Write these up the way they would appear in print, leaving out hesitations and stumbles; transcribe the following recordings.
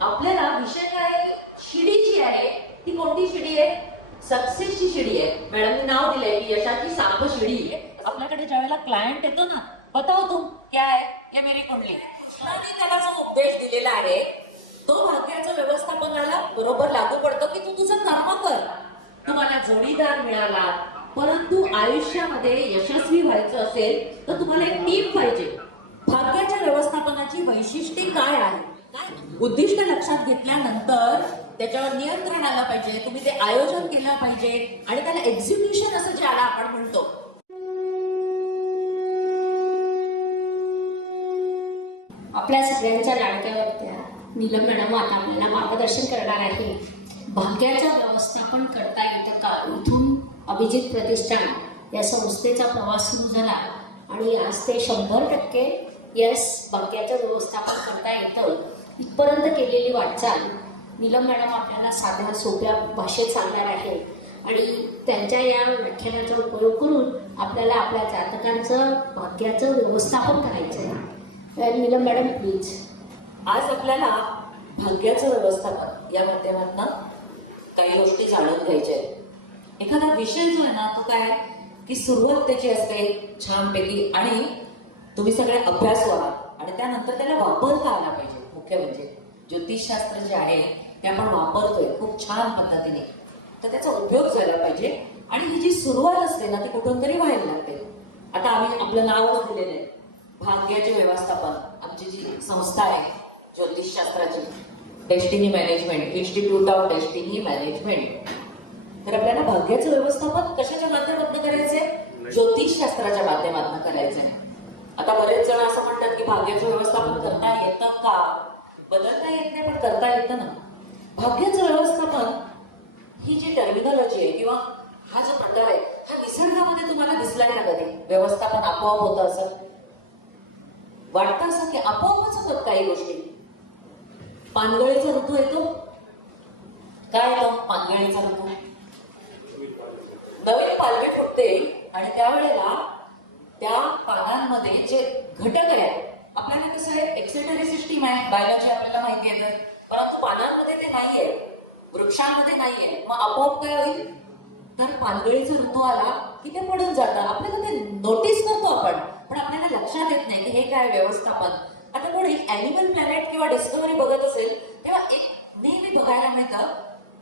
आपल्याला विषय काय, शिडी जी आहे ती कोणती शिडी आहे? सक्सेसची शिडी आहे. मॅडमने नाव दिलंय की यशाची 7 शिडी आहे. आपल्याकडे ज्यावेळेला क्लायंट येतो ना, बताओ तुम क्या है ये मेरी कुंडली, आणि त्याला जो उपदेश दिलेला आहे तो भाग्याच्या व्यवस्थापनाला बरोबर लागू पडतो की तू तुझं कर्म कर. तुम्हाला जोडीदार मिळाला, परंतु आयुष्यामध्ये यशस्वी व्हायचं असेल तर तुम्हाला एक टीम पाहिजे. भाग्याच्या व्यवस्थापनाची वैशिष्ट्ये काय आहे? उद्दिष्ट लक्षात घेतल्यानंतर त्याच्यावर नियंत्रण आलं पाहिजे, तुम्ही ते आयोजन केलं पाहिजे आणि त्याला एक्झिक्युशन असं ज्याला आपण म्हणतो. आपल्या सगळ्यांच्या लाडक्या वक्त्या नीलम मॅडम आता आपल्याला मार्गदर्शन करणार आहे. भाग्याचं व्यवस्थापन करता येतं का? इथून अभिजित प्रतिष्ठान या संस्थेचा प्रवास सुरू झाला आणि आज ते 100% यस भाग्याचं व्यवस्थापन करता येतं इथपर्यंत केलेली वाटचाल नीलम मॅडम आपल्याला साध्या सोप्या भाषेत सांगणार आहे आणि त्यांच्या या व्याख्यानाचा उपयोग करून आपल्याला आपल्या जातकांचं भाग्याचं व्यवस्थापन करायचं आहे. Neelam madam please. आज आपल्याला भाग्याचं व्यवस्थापन या माध्यमातून काही गोष्टी जाणून घ्यायच्या आहेत. एखादा विषय जो आहे ना तो काय की सुरुवात त्याची असते छानपैकी आणि तुम्ही सगळे अभ्यास व्हा आणि त्यानंतर त्याला वापरता आला पाहिजे. मुख्य म्हणजे ज्योतिषशास्त्र जे आहे ते आपण वापरतोय खूप छान पद्धतीने, तर त्याचा उपयोग झाला पाहिजे आणि ही जी सुरुवात असते ना ती कुठून तरी व्हायला लागते. आता आम्ही आपलं नावच दिलेलं आहे भाग्याचे व्यवस्थापन. आमची जी संस्था आहे ज्योतिषशास्त्राची, destiny management, institute of destiny management, तर आपल्याला भाग्याचं व्यवस्थापन कशाच्या माध्यमातून करायचंय? ज्योतिषशास्त्राच्या माध्यमातून करायचंय. आता बरेच जण असं म्हणतात की भाग्याचं व्यवस्थापन करता येतं का? बदलता येत नाही पण करता येतं ना. भाग्याचं व्यवस्थापन ही जी टर्मिनॉलॉजी आहे किंवा हा जो प्रकार आहे हा निसर्गामध्ये तुम्हाला दिसलाय का कधी? व्यवस्थापन आपोआप होतं असं वाटतं, असं की आपोआपच होतात काही गोष्टी. पानगळीचा ऋतू येतो, काय येतो पानगळीचा ऋतू? नवीन पालवी फुटते आणि त्यावेळेला त्या पानांमध्ये जे घटक आहेत, आपल्याला कसं आहे एक्सेटरी सिस्टीम आहे, बायोलॉजी आपल्याला माहिती आहे, परंतु पानांमध्ये ते नाहीये, वृक्षांमध्ये नाहीये. मग आपोआप काय होईल? तर पानगळीचा ऋतू आला की ते पडून जातं. आपल्याला ते नोटीस करतो आपण, पण आपल्याला लक्षात येत नाही की हे काय व्यवस्थापन. आता कोणी ॲनिमल प्लॅनेट किंवा डिस्कव्हरी बघत असेल तेव्हा एक नेहमी बघायला मिळतं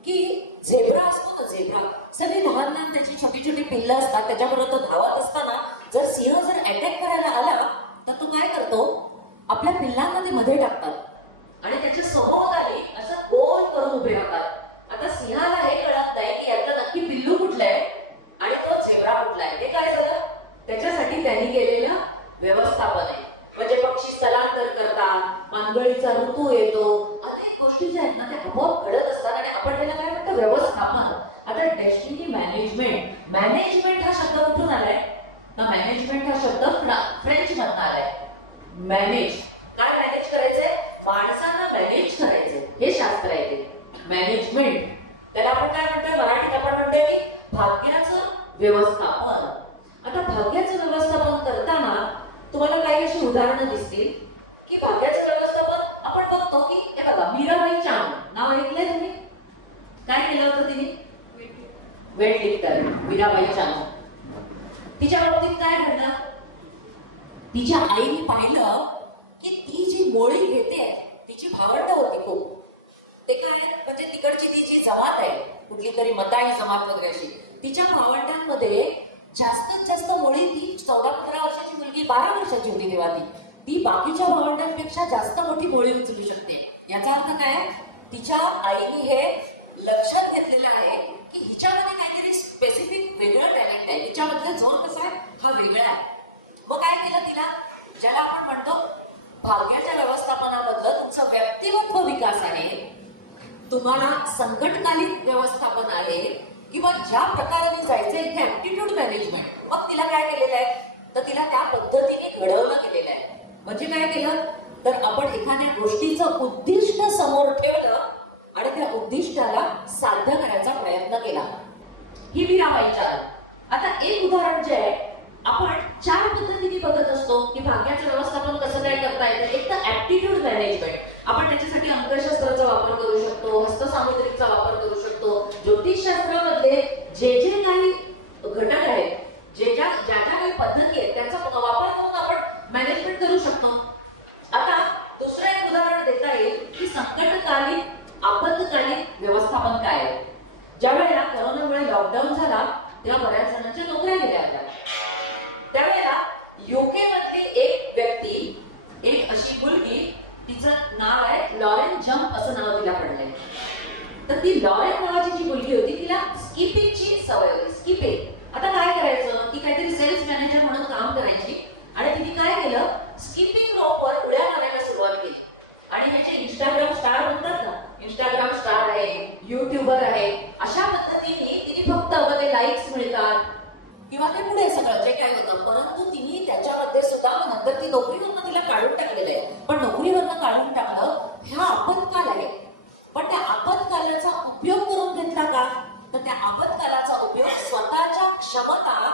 की झेब्रा असतो ना, झेब्रा सगळी लहान लहान त्याची छोटी छोटी पिल्लं असतात, त्याच्याबरोबर तो धावत असताना जर सिंह जर अटॅक करायला आला तर तो काय करतो? आपल्या पिल्लांना ते मध्ये टाकतात आणि त्याच्या सभोवताली असं गोल करून उभे होतात. आता सिंहाला हे कळत नाही की यातलं नक्की पिल्लू कुठलं आहे आणि तो झेब्रा कुठला आहे. हे काय झालं? त्याच्यासाठी त्यांनी केलेलं व्यवस्थापन आहे. म्हणजे पक्षी स्थलांतर करतात, पानगळीचा ऋतू येतो, अनेक गोष्टी ज्या आहेत ना ते आपोआप घडत असतात आणि आपण त्याला काय म्हणतो? व्यवस्थापन. आता डेस्टिनी मॅनेजमेंट, मॅनेजमेंट हा शब्द कुठून आलाय? ना मॅनेजमेंट हा शब्द फ्रेंच मधून आलाय. मॅनेज, काय मॅनेज करायचंय? माणसांना मॅनेज करायचंय, हे शास्त्र आहे ते मॅनेजमेंट. त्याला आपण काय म्हणतोय मराठीत? आपण म्हणतोय की भाग्याचं व्यवस्थापन. आता भाग्याचं व्यवस्थापन करताना तुम्हाला काही अशी उदाहरणं दिसतील की भाग्याचं व्यवस्थापन आपण बघतो की हे बघा, मीराबाई चानू नाव ऐकलंय तुम्ही? काय केलं होतं तिने? Weight lifter. मीराबाई चानू, तिच्या बाबतीत काय घडलं? तिच्या आईने पाहिलं की ती जी मोळी घेते तिची भावंड होती खूप. ते काय म्हणजे तिकडची ती जी जमात आहे, कुठली तरी मताई जमात वगैरे अशी, तिच्या भावंडांमध्ये जास्तीत जास्त मोळी ती 14-15 वर्षाची मुलगी, 12 वर्षाची होती तेव्हा ती बाकीच्या भावंडांपेक्षा जास्त मोठी मोळी उचलू शकते. याचा अर्थ काय? तिच्या आईने हे लक्षात घेतलेलं आहे की हिच्यामध्ये काहीतरी स्पेसिफिक वेगळं टॅलेंट आहे, हिच्यामधला जोर कसा आहे हा वेगळा आहे. मग काय केलं तिला? ज्याला आपण म्हणतो भाग्याच्या व्यवस्थापनामधलं तुमचं व्यक्तिमत्व विकास आहे, तुम्हाला संकटकालीन व्यवस्थापन आहे किंवा ज्या प्रकारे जायचं इथे ऍप्टिट्यूड मॅनेजमेंट. मग तिला काय केलेलं आहे? तर तिला त्या पद्धतीने घडवलं गेलेलं आहे. म्हणजे काय केलं? तर आपण एखाद्या गोष्टीचं उद्दिष्ट समोर ठेवलं आणि त्या उद्दिष्टाला साध्य करायचा प्रयत्न केला. ही मीराबाई चानू. आता एक उदाहरण जे आहे, आपण 4 पद्धतीने बघत असतो की भाग्याचं व्यवस्थापन कसं काय करता येतं. एक तर ऍप्टिट्यूड मॅनेजमेंट, आपण त्याच्यासाठी अंकशास्त्राचा वापर करू शकतो, हस्तसामुद्रिकचा वापर करू शकतो. ज्योतिषशास्त्रामधले जे जे काही घटक आहेत, ज्या ज्या काही पद्धती आहेत त्यांचा वापर करून आपण मॅनेजमेंट करू शकतो. आता दुसरं एक उदाहरण देता येईल की संकटकालीन आपत्कालीन व्यवस्थापन काय आहे. ज्या वेळेला कोरोनामुळे लॉकडाऊन झाला तेव्हा बऱ्याच जणांच्या नोकऱ्या गेल्या होत्या. त्यावेळेला युके मधली एक व्यक्ती, एक अशी मुलगी, तिचं नाव आहे लॉरेन जम्प असं नाव तिला पडलंय. तर ती लॉरेन नावाची जी मुलगी होती तिला स्किपिंगची सवय होती. स्किपिंग. आता काय करायचं, ती काहीतरी सेल्स मॅनेजर म्हणून काम करायची आणि तिने काय केलं, स्किपिंग रोपवर उड्या मारायला सुरुवात केली. आणि ह्याचे इंस्टाग्राम स्टार म्हणतात ना, इंस्टाग्राम स्टार आहे, युट्यूबर आहे, अशा पद्धतीने तिने फक्त मध्ये लाईक्स मिळतात किंवा ते पुढे सगळं जे काय होतं. परंतु तिने त्याच्यामध्ये सुद्धा नंतर ती नोकरीवरनं तिला काढून टाकलेलं आहे. पण नोकरीवरनं काढून टाकलं हा आपत्काल आहे. पण त्या आपत्कालाचा उपयोग करून घेतला का, तर त्या आपत्कालाचा उपयोग स्वतःच्या क्षमता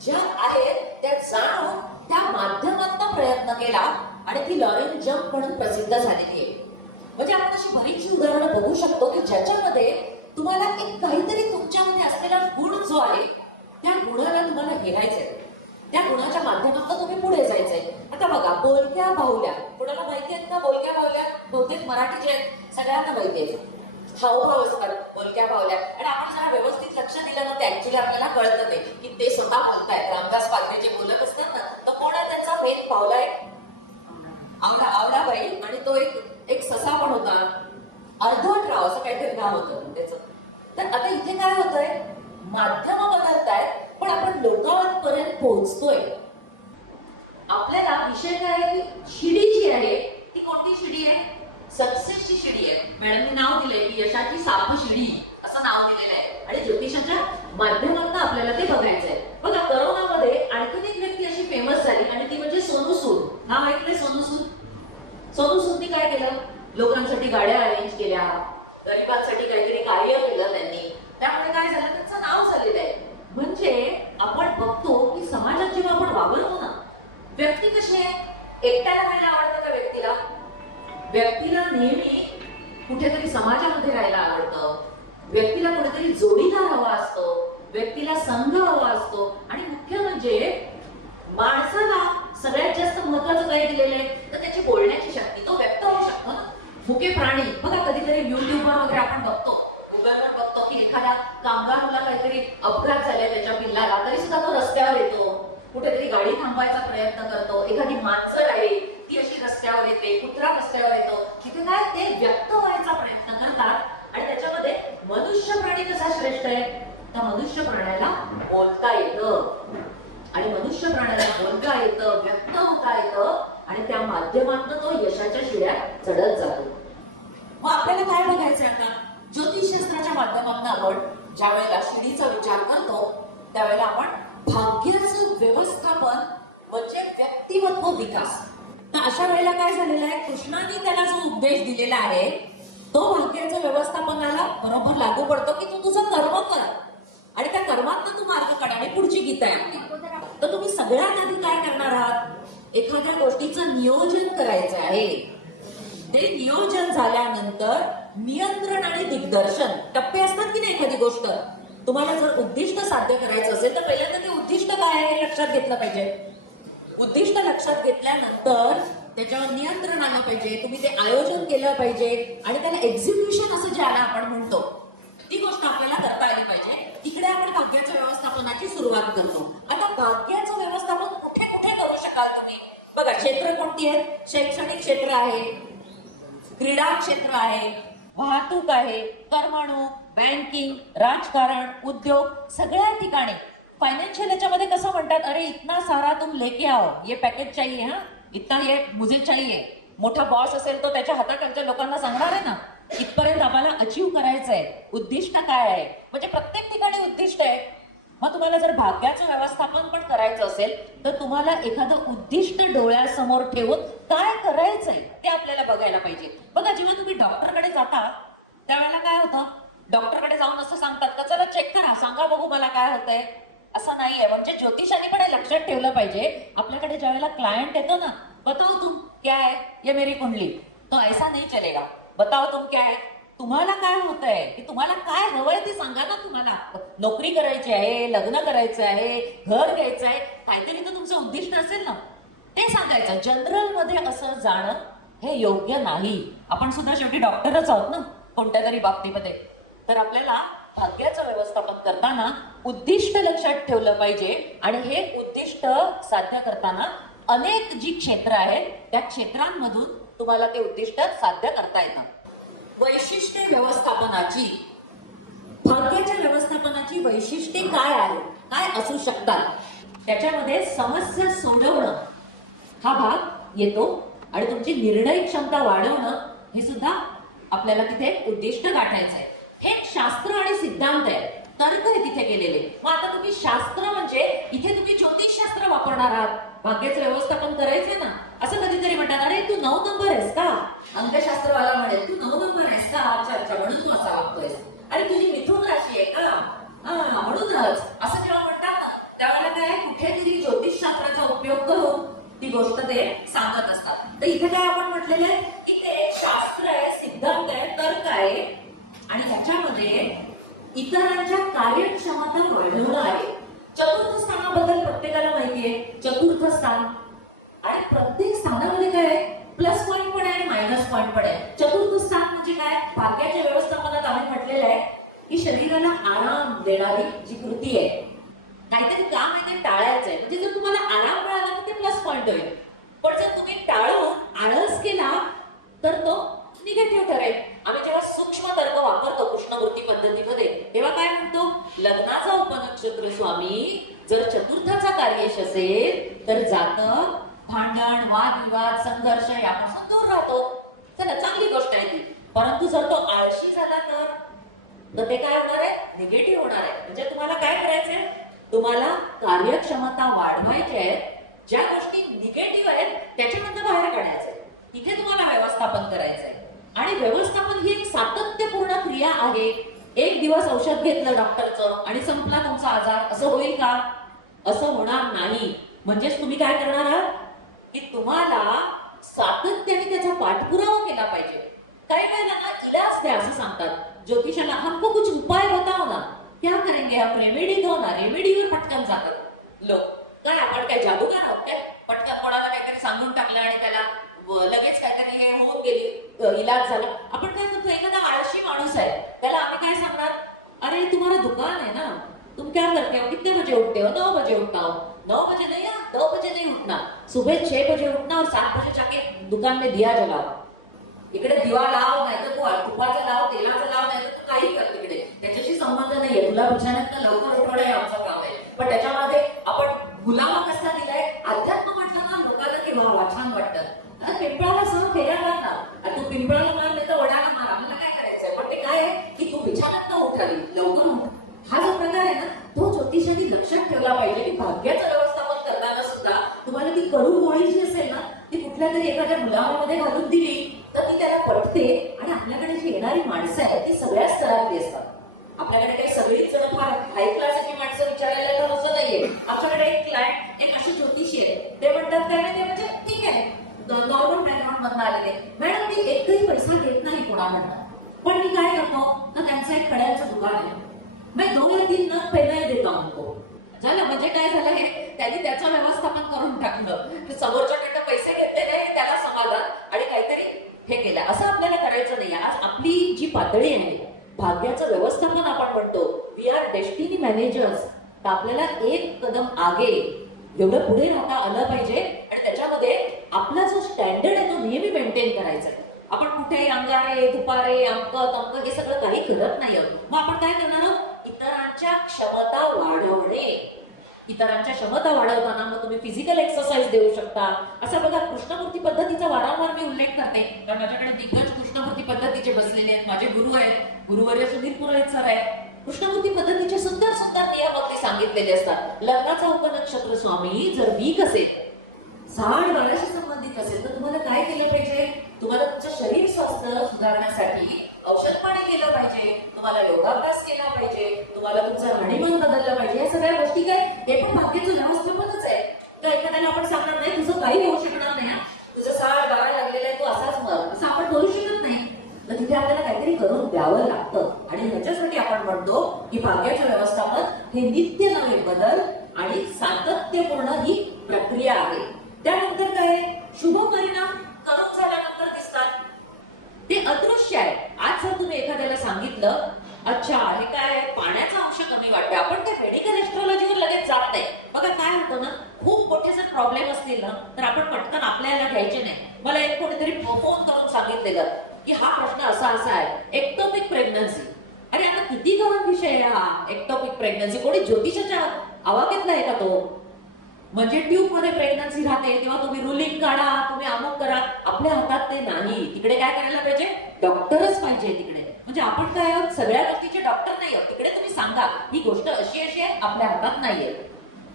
ज्या आहेत त्या जाणून त्या माध्यमातून प्रयत्न केला आणि ती लॉरेन जम्प म्हणून प्रसिद्ध झालेली आहे. म्हणजे आपण अशी बरीचशी उदाहरणं बघू शकतो की ज्याच्यामध्ये तुम्हाला एक काहीतरी तुमच्यामध्ये असलेला गुण जो आहे त्या गुणाला तुम्हाला हेरायचंय, त्या गुणाच्या माध्यमातून तुम्ही पुढे जायचंय. आता बघा, बोलक्या बाहुल्या, कोणाला माहिती आहेत का बोलक्या बाहुल्या? बहुतेक मराठी जे आहेत सगळ्यांना माहिती आहे. हावभाव असतात बोलक्या बाहुल्या आणि आपण जरा व्यवस्थित लक्ष दिलं ना ते ऍक्च्युली आपल्याला कळतं नाही की ते स्वतः बोलतायत. रामदास पात्रे जे बोलत असतात ना, तर कोण आहे त्यांचा मेन बाहुला आहे? आवळाबाई. आणि तो एक ससा पण होता, अर्धवटराव असं काहीतरी नाव होतं त्याचं. तर आता इथे काय होतंय, माध्यम बदलतायत पण आपण लोकांपर्यंत पोहोचतोय. आपल्याला विषय काय आहे की शिडी जी आहे ती कोणती शिडी आहे? सक्सेसची शिडी आहे. मॅडमनी नाव दिलंय की यशाची साप शिडी असं नाव दिलेलं आहे. आणि ज्योतिषाच्या माध्यमातून आपल्याला ते बघायचंय. बघा, करोनामध्ये आणखीन एक व्यक्ती अशी फेमस झाली आणि ती म्हणजे सोनू सूद. नाव ऐकलंय सोनू सूद? सोनू सूदनी काय केलं, लोकांसाठी गाड्या अरेंज केल्या, गरिबांसाठी काहीतरी कार्य केलं त्यांनी. त्यामुळे काय झालं, त्यांचं नाव झालेलं आहे. म्हणजे आपण बघतो की समाजात जेव्हा आपण वावरतो ना, व्यक्ती कशी आहे, एकट्याला राहायला आवडतं का व्यक्तीला? व्यक्तीला नेहमी कुठेतरी समाजामध्ये राहायला आवडतं. व्यक्तीला कुठेतरी जोडीदार हवा असतो, व्यक्तीला संघ हवा असतो. आणि मुख्य म्हणजे माणसाला सगळ्यात जास्त महत्वाचं काय दिलेलं आहे, तर त्याची बोलण्याची शक्ती. तो व्यक्त होऊ शकतो ना. मुके प्राणी बघा, कधीतरी युट्यूबवर वगैरे आपण बघतो, गुगलवर बघतो की एखादा कामगाराला काहीतरी अपघात झालाय त्याच्या पिल्लाला, तरी सुद्धा तो रस्त्यावर येतो, कुठेतरी गाडी थांबवायचा प्रयत्न करतो. एखादी माणसं आहे ती अशी रस्त्यावर येते, कुत्रा रस्त्यावर येतो, तिथे काय ते व्यक्त व्हायचा प्रयत्न करतात. आणि त्याच्यामध्ये मनुष्य प्राणी कसा श्रेष्ठ आहे, त्या मनुष्य प्राण्याला बोलता येतं आणि मनुष्य प्राण्याला बोलता येतं, व्यक्त होता येतं आणि त्या माध्यमातून तो यशाच्या शिड्या चढत जातो. मग आपल्याला काय बघायचं आता, ज्योतिषशास्त्राच्या माध्यमातून आपण ज्या वेळेला शिडीचा विचार करतो त्यावेळेला आपण भाग्याचं व्यवस्थापन म्हणजे व्यक्तिमत्व विकास. तर अशा वेळेला काय झालेलं आहे, कृष्णाने त्याला जो उपदेश दिलेला आहे तो भाग्याच्या व्यवस्थापनाला बरोबर लागू पडतो की तू तुझं कर्म कर आणि त्या कर्मातनं तू मार्ग काढ. आणि पुढची गीता आहे, तर तुम्ही सगळ्यात आधी काय करणार आहात, एखाद्या गोष्टीचं नियोजन करायचं आहे. ते नियोजन झाल्यानंतर नियंत्रण आणि दिग्दर्शन टप्पे असतात की नाही. एखादी गोष्ट तुम्हाला जर उद्दिष्ट साध्य करायचं असेल तर पहिल्यांदा ते उद्दिष्ट काय आहे हे लक्षात घेतलं पाहिजे. उद्दिष्ट लक्षात घेतल्यानंतर त्याच्यावर नियंत्रण आलं पाहिजे, तुम्ही ते आयोजन केलं पाहिजे आणि त्याला एक्झिक्युशन असं ज्याला आपण म्हणतो ती गोष्ट आपल्याला करता आली पाहिजे. इकडे आपण भाग्याच्या व्यवस्थापनाची सुरुवात करतो. आता भाग्याचं व्यवस्थापन कुठे कुठे करू शकाल तुम्ही? बघा, क्षेत्र कोणती आहेत? शैक्षणिक क्षेत्र आहे, क्रीडा क्षेत्र आहे, वाहतूक आहे, करमणूक, बँकिंग, राजकारण, उद्योग, सगळ्या ठिकाणी. फायनान्शियल याच्यामध्ये कसं म्हणतात, अरे इतना सारा तुम लेके आओ, ये पॅकेज चाहिए, हा इतना ये मुझे चाहिए. मोठा बॉस असेल तो त्याच्या हाताखालच्या लोकांना सांगणार आहे ना, इथपर्यंत आम्हाला अचीव करायचंय, उद्दिष्ट काय आहे. म्हणजे प्रत्येक ठिकाणी उद्दिष्ट आहे. मग तुम्हाला जर भाग्याचं व्यवस्थापन पण करायचं असेल तर तुम्हाला एखादं उद्दिष्ट डोळ्यासमोर ठेवून काय करायचंय ते आपल्याला बघायला पाहिजे. बघा, जेव्हा तुम्ही डॉक्टरकडे जाता त्यावेळेला काय होतं, डॉक्टरकडे जाऊन असं सांगतात का चला चेक करा, सांगा बघू मला काय होतंय. असं नाहीये. म्हणजे ज्योतिषाने पण हे लक्षात ठेवलं पाहिजे. आपल्याकडे ज्या वेळेला क्लायंट येतो ना, बताओ तुम क्या है, ये मेरी कुंडली, तो ऐसा नहीं चलेगा. बताओ तुम क्या है. तुम्हाला काय होतंय, की तुम्हाला काय हवंय ते सांगा ना. तुम्हाला नोकरी करायची आहे, लग्न करायचं आहे, घर घ्यायचं आहे, काहीतरी तर तुमचं उद्दिष्ट असेल ना, ते सांगायचं. जनरल मध्ये असं जाणं हे योग्य नाही. आपण सुद्धा शेवटी डॉक्टरच आहोत ना कोणत्या तरी बाबतीमध्ये. तर आपल्याला भाग्याचं व्यवस्थापन करताना उद्दिष्ट लक्षात ठेवलं पाहिजे आणि हे उद्दिष्ट साध्य करताना अनेक जी क्षेत्र आहेत त्या क्षेत्रांमधून तुम्हाला ते उद्दिष्ट साध्य करता येतं. वैशिष्ट्य व्यवस्थापनाची, भाग्याच्या व्यवस्थापनाची वैशिष्ट्ये काय आहेत, काय असू शकतात, त्याच्यामध्ये समस्या सोडवणं हा भाग येतो आणि तुमची निर्णय क्षमता वाढवणं हे सुद्धा आपल्याला तिथे उद्दिष्ट गाठायचं आहे. हे शास्त्र आणि सिद्धांत आहे, तर्क आहे तिथे केलेले. मग आता तुम्ही शास्त्र म्हणजे इथे तुम्ही ज्योतिषशास्त्र वापरणार आहात, भाग्याचं व्यवस्थापन करायचंय ना. असं कधीतरी म्हणतात, अरे तू 9 नंबर आहेस का, अंकशास्त्रवाला म्हणेल तू 9 नंबर आहेस का, अच्छा अच्छा म्हणून तू असा वागतोयस. अरे तुझी मिथुन राशी आहे का, म्हणूनच. असं जेव्हा म्हणतात ना त्यावेळेला काय कुठेतरी ज्योतिषशास्त्राचा उपयोग करून ती गोष्ट ते सांगत असतात. तर इथे काय आपण म्हटलेलं आहे की ते एक शास्त्र आहे, सिद्धांत आहे, तर्क आहे आणि ह्याच्यामध्ये इतरांच्या कार्यक्षमता वाढवणं आहे. चतुर्थ स्थानाबद्दल प्रत्येकाला माहितीये, चतुर्थ स्थान आणि प्रत्येक स्थानामध्ये काय आहे, प्लस पॉईंट पण आहे आणि मायनस पॉईंट पण आहे. चतुर्थ स्थान म्हणजे काय, भाग्याच्या व्यवस्थापनात आम्ही म्हटलेलं आहे की शरीराला आराम देणारी जी कृती आहे, काहीतरी काम आहे ते टाळायचं आहे. म्हणजे जर तुम्हाला आराम मिळाला तर ते प्लस पॉईंट होईल, पण जर तुम्ही टाळून आळस केला तर तो निगेटिव्ह ठरेल. आम्ही जेव्हा सूक्ष्म तर्क वापरतो कृष्णमूर्ती पद्धतीमध्ये तेव्हा काय म्हणतो, लग्नाचा उपनक्षत्र स्वामी जर चतुर्थाचा कार्यश असेल तर जातक भांडण, वादविवाद, संघर्ष यापासून दूर राहतो. चला चांगली गोष्ट आहे ती. परंतु जर तो आळशी झाला तर ते काय होणार आहे, निगेटिव्ह होणार आहे. म्हणजे तुम्हाला काय करायचंय, तुम्हाला कार्यक्षमता वाढवायची आहे. ज्या गोष्टी निगेटिव्ह आहेत त्याच्यामधून बाहेर काढायचंय, तिथे तुम्हाला व्यवस्थापन करायचंय. आणि व्यवस्थापन ही एक सातत्यपूर्ण क्रिया आहे. एक दिवस औषध घेतलं डॉक्टरचं आणि संपला तुमचा आजार, असं होईल का, असं होणार नाही. म्हणजेच तुम्ही काय करणार आहात की तुम्हाला सातत्याने त्याचा पाठपुरावा केला पाहिजे. काही वेळेला ना इलाज द्या असं सांगतात ज्योतिषाला, हमको कुछ उपाय बताओ ना, क्या करेंगे हम, रेमेडी दो ना. रेमेडीवर पटकन जातात लोक. काय आपण काय जादूगार आहोत काय, पटकन कोणाला काहीतरी सांगून टाकलं आणि त्याला लगेच काहीतरी हे होऊन गेली, इलाज झाला. आपण काय करतो, एखादा आळशी माणूस आहे त्याला आम्ही काय सांगणार, अरे तुम्हारा दुकान है ना, तुम क्या करते हो, कितने बजे उठते हो, 9 बजे उठता हो. 9 बजे नहीं, 2 बजे नहीं उठना, सुबह 6 बजे उठना और 7 बजे जाके दुकान में दिया जलाओ. इकडे दिवा लाव, नाही तर तुपाचा लाव, तेलाचा लाव, नाही तर तू काही कर तिकडे, त्याच्याशी संबंध नाहीये. तुला बिछाण्यात लवकर उठवणं हे आमचं काम आहे. पण त्याच्यामध्ये आपण गुलाम कसा दिलाय, अध्यात्म म्हटलं ना लोकांना की वा छान वाटतं. पिंपळाला सह फेऱ्या मार ना, तू पिंपळाला मार नाही तर वडाला मार, आम्हाला काय करायचंय. पण ते काय आहे की तू बिछाण्यात न उठावी, लवकर उठ. हा जो प्रकार आहे ना तो ज्योतिषाने लक्षात ठेवला पाहिजे की भाग्याचं व्यवस्थापन करताना सुद्धा तुम्हाला ती कडू गोळी जी असेल ना ती कुठल्या तरी एखाद्या मुलामध्ये घालून दिली तर ती त्याला पडते. आणि आपल्याकडे जी येणारी माणसं आहेत ती सगळ्याच स्तरातली असतात. आपल्याकडे काही सगळीच जण फार हाय क्लासची माणसं विचारायला तर असं नाहीये. आमच्याकडे एक क्लायंट एक असे ज्योतिषी आहे, ते म्हणतात काय ते म्हणजे ठीक आहे नॉर्मल बॅकग्राऊंड मधून आलेले, मॅडम मी एकही पैसा घेत नाही कोणाकडनं, पण मी काय करतो तर त्यांचं एक कड्याचं दुकान आहे, मैं 2 या 3 नग पहले देता उनको. झालं. म्हणजे काय झालं, हे त्यांनी त्याचं व्यवस्थापन करून टाकलं. समोरच्याकडनं पैसे घेतलेले त्याला समाधान आणि काहीतरी हे केलं. असं आपल्याला करायचं नाही. आज आपली जी पातळी आहे भाग्याचं व्यवस्थापन आपण म्हणतो, वी आर डेस्टिनी मॅनेजर्स. तर आपल्याला एक कदम आगे एवढं पुढे राहता आलं पाहिजे आणि त्याच्यामध्ये आपला जो स्टँडर्ड आहे तो नेहमी मेंटेन करायचा. आपण कुठे अंगारे दुपारे अंक तंक हे सगळं काही करत नाही आहोत. मग आपण काय करणार, इतरांच्या क्षमता वाढवणे. इतरांच्या क्षमता वाढवताना मग तुम्ही फिजिकल एक्सरसाइज देऊ शकता. असं बघा कृष्णमूर्ती पद्धतीचा वारंवार मी उल्लेख करते कारण माझ्याकडे दिग्गज कृष्णमूर्ती पद्धतीचे बसलेले आहेत, माझे गुरु आहेत, गुरुवर्य सुधीर पुरोहित सर आहेत. कृष्णमूर्ती पद्धतीचे सुंदर सुंदर नियम अगदी सांगितलेले असतात. लग्नाचा उपनक्षत्र स्वामी जर वीक असेल, झाड वाऱ्याशी संबंधित असेल तर तुम्हाला काय केलं पाहिजे, तुम्हाला तुमचं शरीर स्वास्थ्य सुधारण्यासाठी औषध पाणी केलं पाहिजे, तुम्हाला योगाभ्यास केला पाहिजे, तुम्हाला तुमचं राहणीमान बदललं पाहिजे. या सगळ्या गोष्टी काय हे पण भाग्याचं व्यवस्थापनच आहे. तर एखाद्याला आपण सांगणार नाही तुझं काही होऊ शकणार नाही, तुझं 6-12 लागलेलं आहे तू असाच मर, असं आपण तिथे आपल्याला काहीतरी करून द्यावं लागतं. आणि ह्याच्यासाठी आपण म्हणतो की भाग्याचे व्यवस्थापन हे नित्य नवे बदल आणि सातत्यपूर्ण ही प्रक्रिया आहे. त्यानंतर काय, शुभ परिणाम करून झाल्यानंतर दिसतात ते अदृश्य आहे. आज जर तुम्ही एखाद्याला सांगितलं, अच्छा हे काय पाण्याचा अंश कमी वाटते, आपण ते मेडिकल एस्ट्रॉलॉजीवर लगेच जात नाही. बघा काय होतं ना, खूप मोठे जर प्रॉब्लेम असतील ना तर आपण पटकन आपल्याला घ्यायचे नाही. मला एक कोणीतरी फोन करून सांगितलेलं की हा प्रश्न असा असा आहे, एक्टोपिक प्रेग्नन्सी. अरे आता किती गहन विषय आहे हा एक्टोपिक प्रेग्नन्सी. कोणी ज्योतिषाच्या आवाक्यातला आहे का तो? म्हणजे ट्यूब मध्ये प्रेग्नन्सी राहते तेव्हा तुम्ही रुलिंग काढा, तुम्ही अमुक करा. आपल्या हातात ते नाही. तिकडे काय करायला पाहिजे, डॉक्टरच पाहिजे तिकडे. म्हणजे आपण काय आहोत, सगळ्या गोष्टीचे डॉक्टर नाही आहोत. तिकडे तुम्ही सांगा ही गोष्ट अशी अशी आहे, आपल्या हातात नाहीये.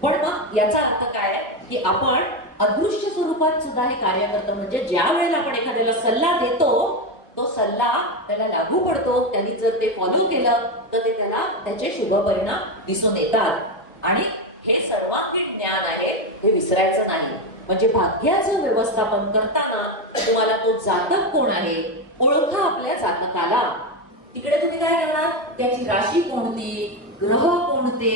पण मग याचा अर्थ काय आहे की आपण अदृश्य स्वरूपात सुद्धा हे कार्य करतो. म्हणजे ज्या वेळेला आपण एखाद्याला सल्ला देतो तो सल्ला त्याला लागू पडतो. त्यांनी जर ते फॉलो केलं तर ते त्याला त्याचे शुभ परिणाम दिसून येतात. आणि हे सर्वांगीण ज्ञान आहे, हे विसरायचं नाही. म्हणजे भाग्याचं व्यवस्थापन करताना तुम्हाला तो जातक कोण आहे ओळखा आपल्या जातकाला. तिकडे तुम्ही काय करणार, त्याची राशी कोणती, ग्रह कोणते,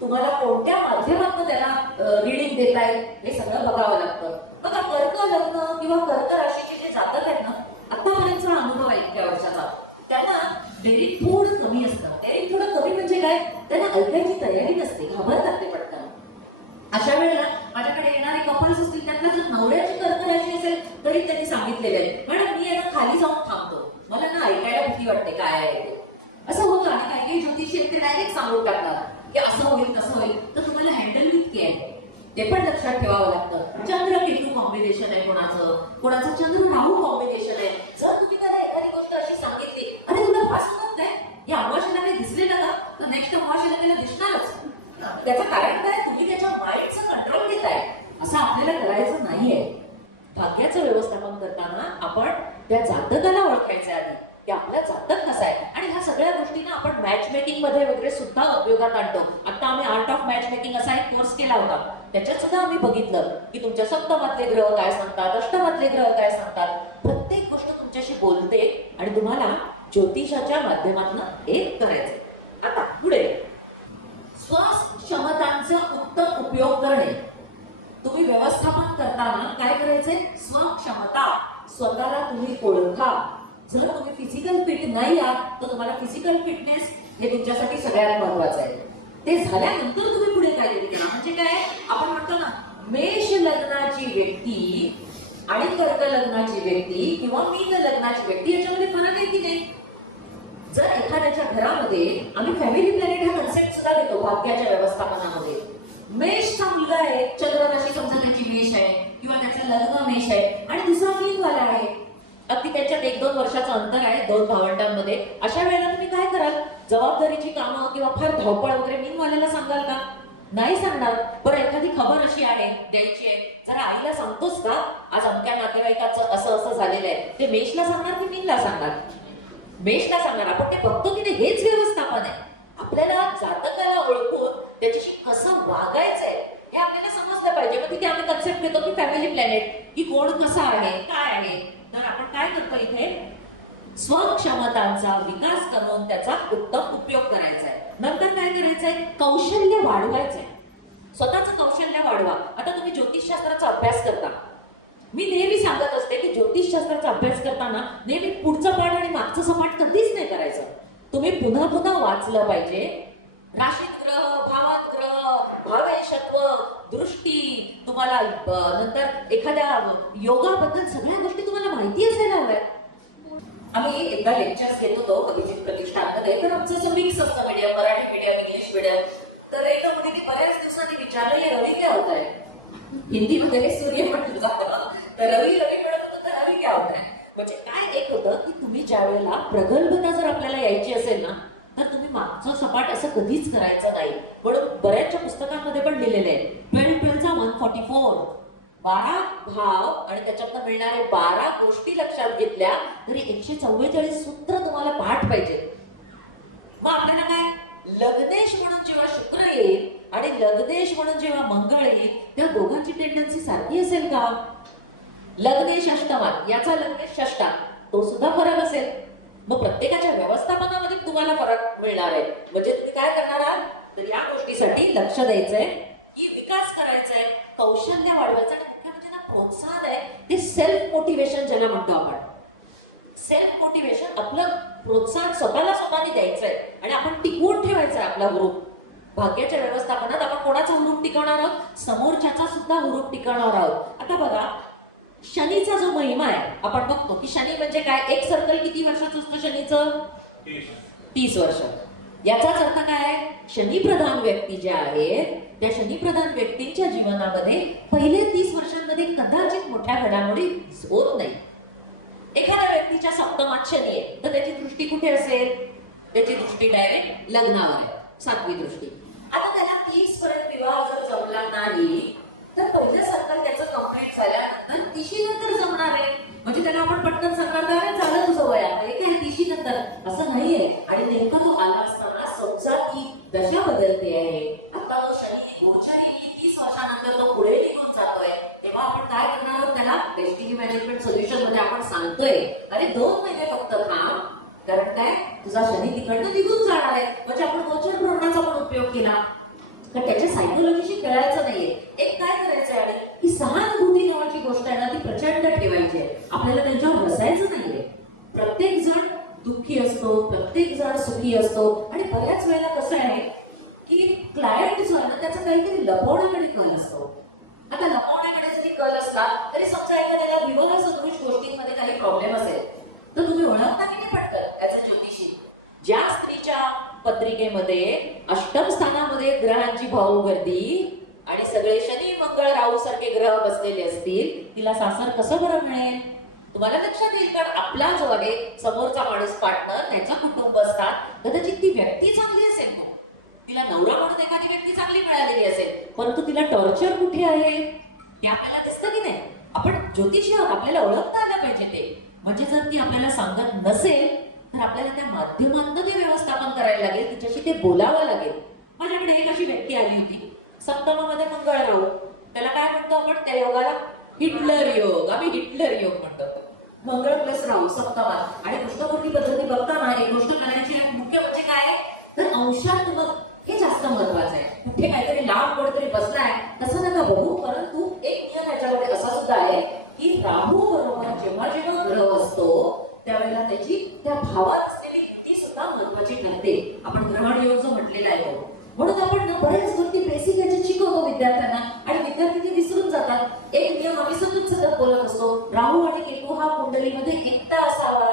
तुम्हाला कोणत्या माध्यमातून त्याला रिडिंग देता येईल हे सगळं बघावं लागतं. बघा कर्क लग्न किंवा कर्क राशीचे जे जातक आहेत ना, आतापर्यंतचा अनुभव आहे इतक्या वर्षाचा, त्यांना डेअरिंग थोडं कमी असतं. डेअरिंग थोडं कमी म्हणजे काय, त्यांना ऐकायची तयारी नसते, घाबरतात ते पटकन. अशा वेळेला माझ्याकडे येणारे कपल्स असतील, त्यातला जर नवऱ्याची कर्क राशी असेल तरी त्यांनी सांगितलेलं आहे, मॅडम मी यांना खाली जाऊन थांबतो, मला ना ऐकायला भीती वाटते काय आहे ते. असं होतं. आणि काही काही ज्योतिषी ते डायरेक्ट सांगून टाकतात की असं होईल तसं होईल. तर तुम्हाला हँडल विथ केअर ते पण लक्षात ठेवावं लागतं. चंद्र केतू कॉम्बिनेशन आहे कोणाचं चंद्र राहू कॉम्बिनेशन आहे. जर तुम्ही त्याला एखादी गोष्ट अशी सांगितली, अरे तुला फास होत नाही, या अमावास्येला काही दिसले ना का, तर नेक्स्ट अमावास्येला त्याला दिसणारच. त्याचं कारण काय, तुम्ही त्याच्या माइंडचं कंट्रोल घेताय. असं आपल्याला करायचं नाहीये. भाग्याचं व्यवस्थापन करताना आपण त्या जातकाला ओळखायचं आधी की आपला जातक कसा आहे. आणि ह्या सगळ्या गोष्टींना आपण मॅच मेकिंग मध्ये वगैरे सुद्धा उपयोगात आणतो. आता आम्ही आर्ट ऑफ मॅच मेकिंग असा एक कोर्स केला होता, त्याच्यात सुद्धा आम्ही बघितलं की तुमच्या सप्तमातले ग्रह काय सांगतात, अष्टमातले ग्रह काय सांगतात. प्रत्येक गोष्ट तुमच्याशी बोलते आणि तुम्हाला ज्योतिषाच्या माध्यमातून एक करायचे. आता पुढे स्वक्षमतांचा उत्तम उपयोग करणे. तुम्ही व्यवस्थापन करताना काय करायचंय, स्वक्षमता, स्वतःला तुम्ही ओळखा. जर तुम्ही फिजिकल फिट नाही आहात तर तुम्हाला फिजिकल फिटनेस हे तुमच्यासाठी सगळ्यात महत्वाचं आहे. ते झाल्यानंतर तुम्ही पुढे काय करा. म्हणजे काय, आपण म्हणतो ना, मेष लग्नाची व्यक्ती आणि कर्क लग्नाची व्यक्ती किंवा मीन लग्नाची व्यक्ती याच्यामध्ये फरक आहे की नाही. जर एखाद्याच्या घरामध्ये आम्ही फॅमिली प्लॅनेट हा कन्सेप्ट सुद्धा देतो भाग्याच्या व्यवस्थापनामध्ये. मेषचा मुलगा आहे, चंद्र राशी समजा त्याची मेष आहे किंवा त्याचं लग्न मेष आहे आणि दुसरा मीन वाला आहे, अगदी त्याच्यात 1-2 वर्षाचं अंतर आहे दोन भावंडांमध्ये. अशा वेळेला तुम्ही काय कराल, जबाबदारीची कामं किंवा फार धावपळ वगैरे मीनवाल्याला सांगाल का, नाही सांगणार. बरं एखादी खबर अशी आहे द्यायची आहे, जरा आईला सांगतोस का आज अमक्या नातेवाईकाचं असं असं झालेलं आहे, ते मेषला सांगणार की मीनला सांगणार, मेषला सांगणार. आपण ते बघतो की नाही, हेच व्यवस्थापन आहे. आपल्याला जातकाला ओळखून त्याच्याशी कसं वागायचंय हे आपल्याला समजलं पाहिजे. मग तिथे आम्ही कन्सेप्ट घेतो की फॅमिली प्लॅनेट, की कोण कसा आहे काय आहे. तर आपण काय करतो इथे, स्वक्षमतांचा विकास करून त्याचा उत्तम उपयोग करायचा आहे. नंतर काय करायचंय, कौशल्य वाढवायचंय. स्वतःचं कौशल्य वाढवा. आता तुम्ही ज्योतिषशास्त्राचा अभ्यास करता, मी नेहमी सांगत असते की ज्योतिषशास्त्राचा अभ्यास करताना नेहमी पुढचं पाठ आणि मागचं सपाट कधीच नाही करायचं. तुम्ही पुन्हा पुन्हा वाचलं पाहिजे. राशीत ग्रह, भावात ग्रह, भावेशत्व, दृष्टी, तुम्हाला नंतर एखाद्या योगाबद्दल सगळ्या गोष्टी तुम्हाला माहिती असायला हव्यात. आम्ही एकदा लेक्चर्स घेत होतो अभिजित प्रतिष्ठानमध्ये, तर आमचं असं मिक्स असतं medium, Marathi medium, English medium. तर एका मुलीने बऱ्याच दिवसांनी विचारलं, हे रवी क्या होत आहे, हिंदीमध्ये सूर्य म्हटलं जातं, तर रवी रवी म्हणत होतं, तर रवी क्या होत आहे. म्हणजे काय एक होतं की तुम्ही ज्या वेळेला प्रगल्भता जर आपल्याला यायची असेल ना, तर तुम्ही मागचं सपाट असं कधीच करायचं नाही. म्हणून बऱ्याचशा पुस्तकांमध्ये पण लिहिलेले आहे 12-12चा 144, 12 भाव आणि त्याच्यातनं मिळणारे 12 गोष्टी लक्षात घेतल्या तरी 144 सूत्र तुम्हाला पाठ पाहिजे. मग आपल्याला काय, लग्नेश म्हणून जेव्हा शुक्र येईल आणि लग्नेश म्हणून जेव्हा मंगळ येईल, त्या दोघांची टेंडन्सी सारखी असेल का. लग्नेश अष्टमात, याचा लग्नेश षष्टात, तो सुद्धा फरक असेल. मग प्रत्येकाच्या व्यवस्थापनामध्ये तुम्हाला फरक मिळणार आहे. म्हणजे तुम्ही काय करणार आहात, तर या गोष्टीसाठी लक्ष द्यायचंय की विकास करायचा आहे, कौशल्य वाढवायचं आणि मुख्य म्हणजे ना प्रोत्साहन आहे ते सेल्फ मोटिवेशन ज्याला म्हणतो आपण. सेल्फ मोटिवेशन, आपलं प्रोत्साहन स्वतःने द्यायचंय आणि आपण टिकवून ठेवायचं आहे आपला ग्रुप. भाग्याच्या व्यवस्थापनात आपण कोणाचा हुरूप टिकवणार आहोत, समोरच्याचा सुद्धा हुरूप टिकवणार आहोत. आता बघा, शनीचा जो महिमा आहे आपण बघतो की शनी म्हणजे काय, एक सर्कल किती वर्षाचं असतं शनीचं, 30 वर्ष. याचाच अर्थ काय, शनिप्रधान व्यक्ती ज्या आहेत त्या शनिप्रधान व्यक्तींच्या जीवनामध्ये पहिले 30 वर्षांमध्ये कदाचित मोठ्या घडामोडी होत नाही. एखाद्या व्यक्तीच्या सप्तमात शनी आहे तर त्याची दृष्टी कुठे असेल, त्याची दृष्टी डायरेक्ट लग्नावर आहे, 7वी दृष्टी. आता त्याला 30 पर्यंत विवाह जर जमला नाही तर पहिलं सर्कल त्याचं कंप्लीट झाल्यानंतर 30 नंतर जमणार आहे. म्हणजे त्याला आपण पटकन सांगणार काय झालं तुझं वय आहे काय 30 नंतर, असं नाहीये. आणि नेमका तो आला असताना समजा की दशा बदलते आहे, आता तो शनी गोचर येईल 30 वर्षानंतर तो पुढे निघून जातोय, तेव्हा आपण काय करणार आहोत, त्याला डेस्टिनी मॅनेजमेंट सोल्युशन मध्ये आपण सांगतोय अरे 2 महिने फक्त थांब, कारण काय तुझा शनी तिकडनं निघून जाणार आहे. म्हणजे आपण गोचर प्रमाणाचा पण उपयोग केला. तर त्याच्या सायकोलॉजीशी खेळायचं नाहीये. एक काय करायचंय आणि ही सहानुभूती नावाची गोष्ट आहे ना ती प्रचंड ठेवायची आहे. आपल्याला त्यांच्यावर बसायचं नाहीये. प्रत्येक जण दुःखी असतो, प्रत्येक जण सुखी असतो आणि बऱ्याच वेळेला कसं आहे की क्लायंट जो आहे ना त्याचा काहीतरी लपवण्याकडे कल असतो. आता लपवण्याकडे जरी कल असला तरी समजा एखाद्याला विवाह सदृश गोष्टींमध्ये काही प्रॉब्लेम असेल तर तुम्ही ओळखता किती पटकन ऍज अ ज्योतिषी. ज्या स्त्रीच्या पत्रिकेमध्ये अष्टम स्थानामध्ये ग्रहांची भाऊगर्दी आणि सगळे शनी मंगळ राहू सारखे ग्रह बसलेले असतील तिला सासर कसं बरं मिळेल, तुम्हाला लक्षात येईल. कारण आपला जो आहे समोरचा माणूस पार्टनर त्याचं कुटुंब असतात, कदाचित ती व्यक्ती चांगली असेल, तिला नवरा म्हणून एखादी व्यक्ती चांगली मिळालेली असेल, परंतु तिला टॉर्चर कुठे आहे हे आपल्याला दिसतं की नाही. आपण ज्योतिषी आहोत, आपल्याला ओळखता आलं पाहिजे ते. म्हणजे जर ती आपल्याला सांगत नसेल तर आपल्याला त्या माध्यमांना ते व्यवस्थापन करायला लागेल, तिच्याशी ते बोलावं लागेल. माझ्याकडे एक अशी व्यक्ती आली होती, सप्तमामध्ये मंगळ राहू, त्याला काय म्हणतो आपण त्या योगाला, हिटलर योग. आम्ही हिटलर योग म्हणतो. मंगळ प्लस राहू सप्तमात. आणि पुस्तकोटी पद्धती बघताना एक गोष्ट करायची मुख्य म्हणजे काय तर अंशात्मक हे जास्त महत्वाचं आहे. कुठे काहीतरी लांब कुठेतरी बसलाय तसं नका बघू, परंतु एक नियम याच्यामध्ये असा सुद्धा आहे की राहू बरोबर जेव्हा जेव्हा ग्रह असतो त्यावेळेला त्याची त्या भावात असलेली युती सुद्धा महत्वाची ठरते. आपण ग्रहण योग जो म्हटलेला आहे म्हणून आपण ना बऱ्याच गोष्टी बेसिक याचे शिकवतो विद्यार्थ्यांना आणि विद्यार्थी ते विसरून जातात. एक नियम आम्ही सतत बोलत असतो, राहू आणि केतू हा कुंडलीमध्ये एकटा असावा.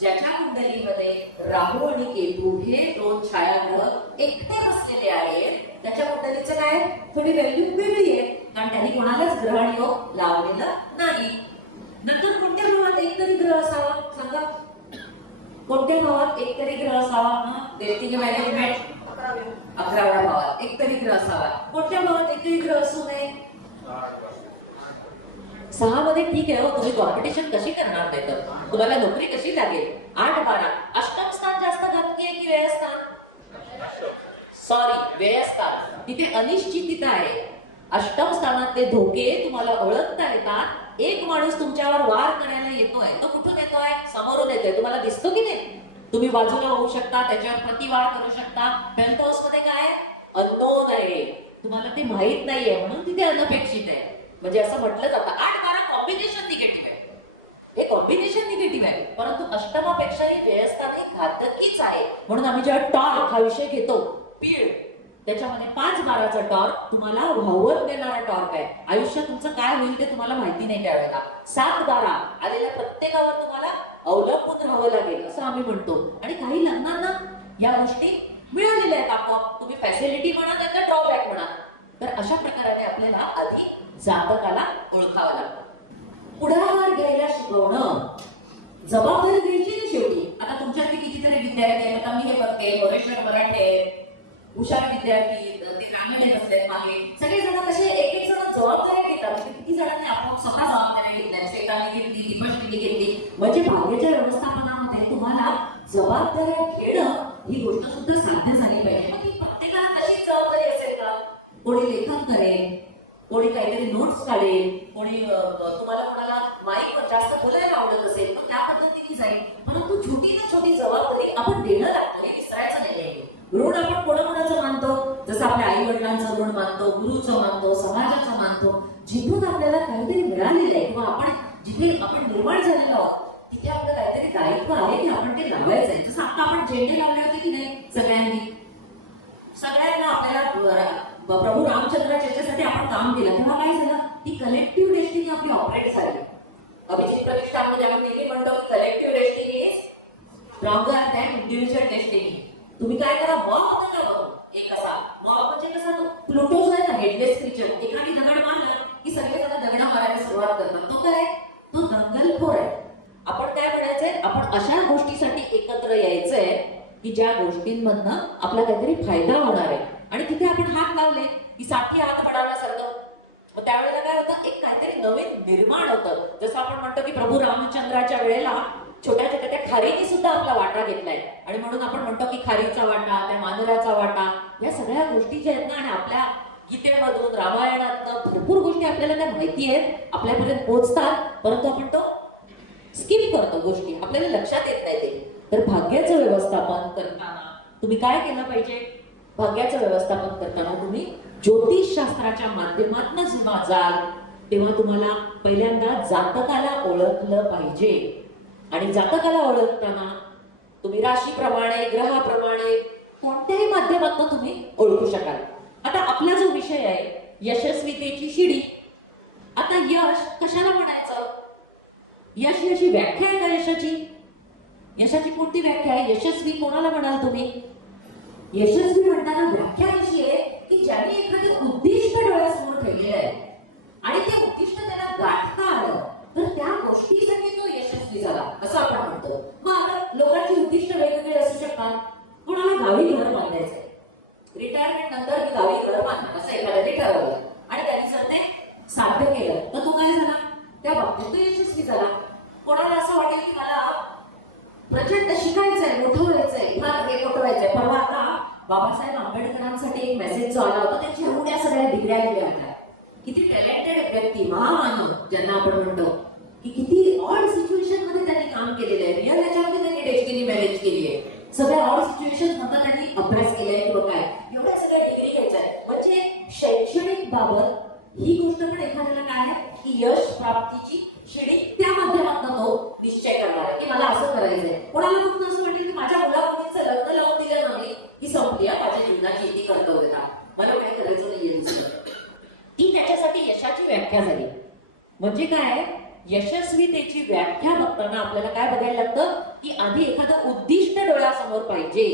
ज्याच्या कुंडलीमध्ये राहू आणि केतू हे 2 छायाग्रह एकटे बसलेले आहेत त्याच्या कुंडलीचं काय थोडी व्हॅल्यू वेगळी आहे, कारण त्यांनी कोणालाच ग्रहण योग लावलेला नाही. नंतर कोणत्या भावात एकतरी ग्रह असावा सांगा, कोणत्या भावात एकतरी ग्रह असावा, डेस्टिनी मॅनेजमेंट 11व्या भावात एकतरी ग्रह असावा. कोणत्या भावात एकतरी ग्रह असू नये, 6 मध्ये ठीक आहे. तुम्ही कॉम्पिटिशन कशी करणार नाही तर तुम्हाला नोकरी कशी लागेल. 8, 12 अष्टम स्थान जास्त घातकी आहे की व्ययस्थान, सॉरी व्ययस्थान, तिथे अनिश्चितता आहे. अष्टम स्थानातले धोके तुम्हाला ओळखता येतात. एक माणूस तुमच्यावर वार करायला येतोय, तो कुठून येतोय, समोरून येतोय, तुम्हाला दिसतो की नाही. तुम्ही बाजूला होऊ शकता, त्याच्यावर प्रतिवार करू शकता. हेल्थ हाऊस मध्ये काय अननोन आहे, तुम्हाला ते माहित नाहीये म्हणून तिथे अनपेक्षित आहे. म्हणजे असं म्हटलं जातं 8, 12 कॉम्बिनेशन निगेटिव्ह आहे, हे कॉम्बिनेशन निगेटिव्ह आहे. परंतु अष्टमापेक्षा ही व्यवस्था ही घातकीच आहे. म्हणून आम्ही जेव्हा टॉर्क हा विषय घेतो पीळ त्याच्यामध्ये 5, 12चा टॉर्क तुम्हाला वाहवत देणारा टॉर्क आहे. आयुष्य तुमचं काय होईल ते तुम्हाला माहिती नाही त्यावेळेला. 7, 12 आलेल्या प्रत्येकावर तुम्हाला अवलंबून राहावं लागेल असं आम्ही म्हणतो. आणि काही लग्नांना या गोष्टी मिळालेल्या आहेत आपोआप, तुम्ही फॅसिलिटी म्हणा नाही तर ड्रॉबॅक म्हणा. तर अशा प्रकारे आपल्याला आधी जातकाला ओळखावं लागतं. पुढाकार घ्यायला शिकवणं, जबाबदारी घ्यायची ना शेवटी. आता तुमच्याकडे कितीतरी विद्यार्थी आहेत, आता मी हे बघते मोरेश्वर मराठे हुशार विद्यार्थी ते रांगणे बसलेत मागे, सगळेजण कसे एक एक जण जबाबदाऱ्या घेतात. किती जणांनी आपोआप स्वतः जबाबदाऱ्या घेतल्या, श्वेताने घेतली, दीपश्रीने घेतली. म्हणजे भाग्याच्या व्यवस्थापनामध्ये तुम्हाला जबाबदाऱ्या घेणं ही गोष्ट सुद्धा साध्य झाली पाहिजे. मग ती प्रत्येकाला तशीच जबाबदारी असेल का, कोणी लेखन करेल, कोणी काहीतरी नोट्स काढेल, कोणी तुम्हाला कोणाला माईक जास्त बोलायला आवडत असेल तर त्या पद्धतीने जाईल. परंतु छोटी ना छोटी जबाबदारी आपण देणं लागतं, हे विसरायचं नाहीये. ऋण आपण कोणाकोणाचं मानतो, जसं आपल्या आई वडिलांचं ऋण मानतो, गुरुचं मानतो, समाजाचं मानतो. जिथून आपल्याला काहीतरी मिळालेलं आहे किंवा आपण जिथे आपण निर्माण झालेलो आहोत तिथे आपलं काहीतरी दायित्व आहे की आपण ते लावायचं आहे. जसं आता आपण झेंडे लावले होते की नाही सगळ्यांनी, सगळ्यांना आपल्याला प्रभू रामचंद्राच्या याच्यासाठी आपण काम केलं, तेव्हा काय झालं, ती कलेक्टिव्ह डेस्टिनी आपली ऑपरेट झाली. अभिजित प्रतिष्ठानमध्ये आपण नेहमी म्हणतो की collective destiny is stronger than individual destiny. तुम्ही काय करा, मॉब होता का बघ, एक असा मॉब म्हणजे कसा तो प्लुटोज आहे ना, हेडलेस क्रिएचर. एखादी दगड मारला की सगळे जण दगड मारायला सुरुवात करतात. तो काय, तो दंगलखोर आहे. आपण काय म्हणायचंय, आपण अशा गोष्टीसाठी एकत्र यायचंय की ज्या गोष्टींमधनं आपला काहीतरी फायदा होणार आहे. आणि तिथे आपण हात लावले की साठी हात पडावण्यासारखं. मग त्यावेळेला काय होतं, एक काहीतरी नवीन निर्माण होतं. जसं आपण म्हणतो की प्रभू रामचंद्राच्या वेळेला छोट्या छोट्या त्या खारीने सुद्धा आपला वाटा घेतलाय. आणि म्हणून आपण म्हणतो की खारीचा वाटा, त्या मांजराचा वाटा, या सगळ्या गोष्टी ज्या आहेत ना, आणि आपल्या गीतेमधून रामायणातनं भरपूर गोष्टी आपल्याला त्या माहिती आहेत, आपल्यापर्यंत पोहोचतात, परंतु आपण तो स्किप करतो गोष्टी, आपल्याला लक्षात येत नाही ते. तर भाग्याचं व्यवस्थापन करताना तुम्ही काय केलं पाहिजे, भाग्याचं व्यवस्थापन करताना तुम्ही ज्योतिष शास्त्राच्या माध्यमातून जेव्हा जाल तेव्हा तुम्हाला पहिल्यांदा जातकाला ओळखलं पाहिजे. आणि जातकाला ओळखताना तुम्ही राशीप्रमाणे, ग्रहाप्रमाणे कोणत्याही माध्यमातून तुम्ही ओळखू शकाल. आता आपला जो विषय आहे यशस्वीतेची शिडी. आता यश कशाला म्हणायचं, यश याची व्याख्या आहे का यशाची? यशाची कोणती व्याख्या आहे? यशस्वी कोणाला म्हणाल तुम्ही? यशस्वी म्हणताना व्याख्या कशी आहे की ज्याने एखादं उद्दिष्ट डोळ्यासमोर ठेवलेलं आहे आणि ते उद्दिष्ट त्याला गाठता आलं तर त्या गोष्टीसाठी तो यशस्वी झाला असं आपण म्हणतो. मग आता लोकांची उद्दिष्ट वेगवेगळे असू शकतात. कोणाला गावी घर बांधायचंय, रिटायरमेंट नंतर मी गावी घर बांधणार असं एखाद्याने ठरवलं आणि त्यांनी जर ते साध्य केलं तर तो काय झाला, त्या बाबतीत तो यशस्वी झाला. कोणाला असं वाटेल की मला प्रचंड शिकायचंय, मोठं व्हायचंय, फार हे मोठं व्हायचंय. परवा आता बाबासाहेब आंबेडकरांसाठी एक मेसेज जो आला होता, त्यांच्या एवढ्या सगळ्या डिग्र्या दिल्या होत्या. किती टॅलेंटेड व्यक्ती, महामानव ज्यांना आपण म्हणतो, की किती ऑड सिच्युएशन मध्ये त्यांनी काम केलेलं आहे. रिअल याच्यामध्ये त्यांनी डेस्टिनी मॅनेज केली आहे. सगळ्या ऑड सिच्युएशन मधून त्यांनी अभ्यास केलाय किंवा काय, एवढ्या सगळ्या डिग्री घ्यायच्या आहेत. म्हणजे शैक्षणिक बाबत ही गोष्ट पण एखाद्याला काय आहे की यश प्राप्तीची शिडी त्या माध्यमातून तो निश्चय करणार आहे की मला असं करायचंय. कोणाला फक्त असं वाटेल की माझ्या मुला मुलींचं लग्न लावून दिलं नाही की संपली माझ्या जीवनाची इथे कर्तव्यता, मला काय करायचं नाहीये दुसरं. ती त्याच्यासाठी यशाची व्याख्या झाली. म्हणजे काय, यशस्वीतेची व्याख्या बघताना आपल्याला काय बघायला लागतं की आधी एखादं उद्दिष्ट डोळ्यासमोर पाहिजे.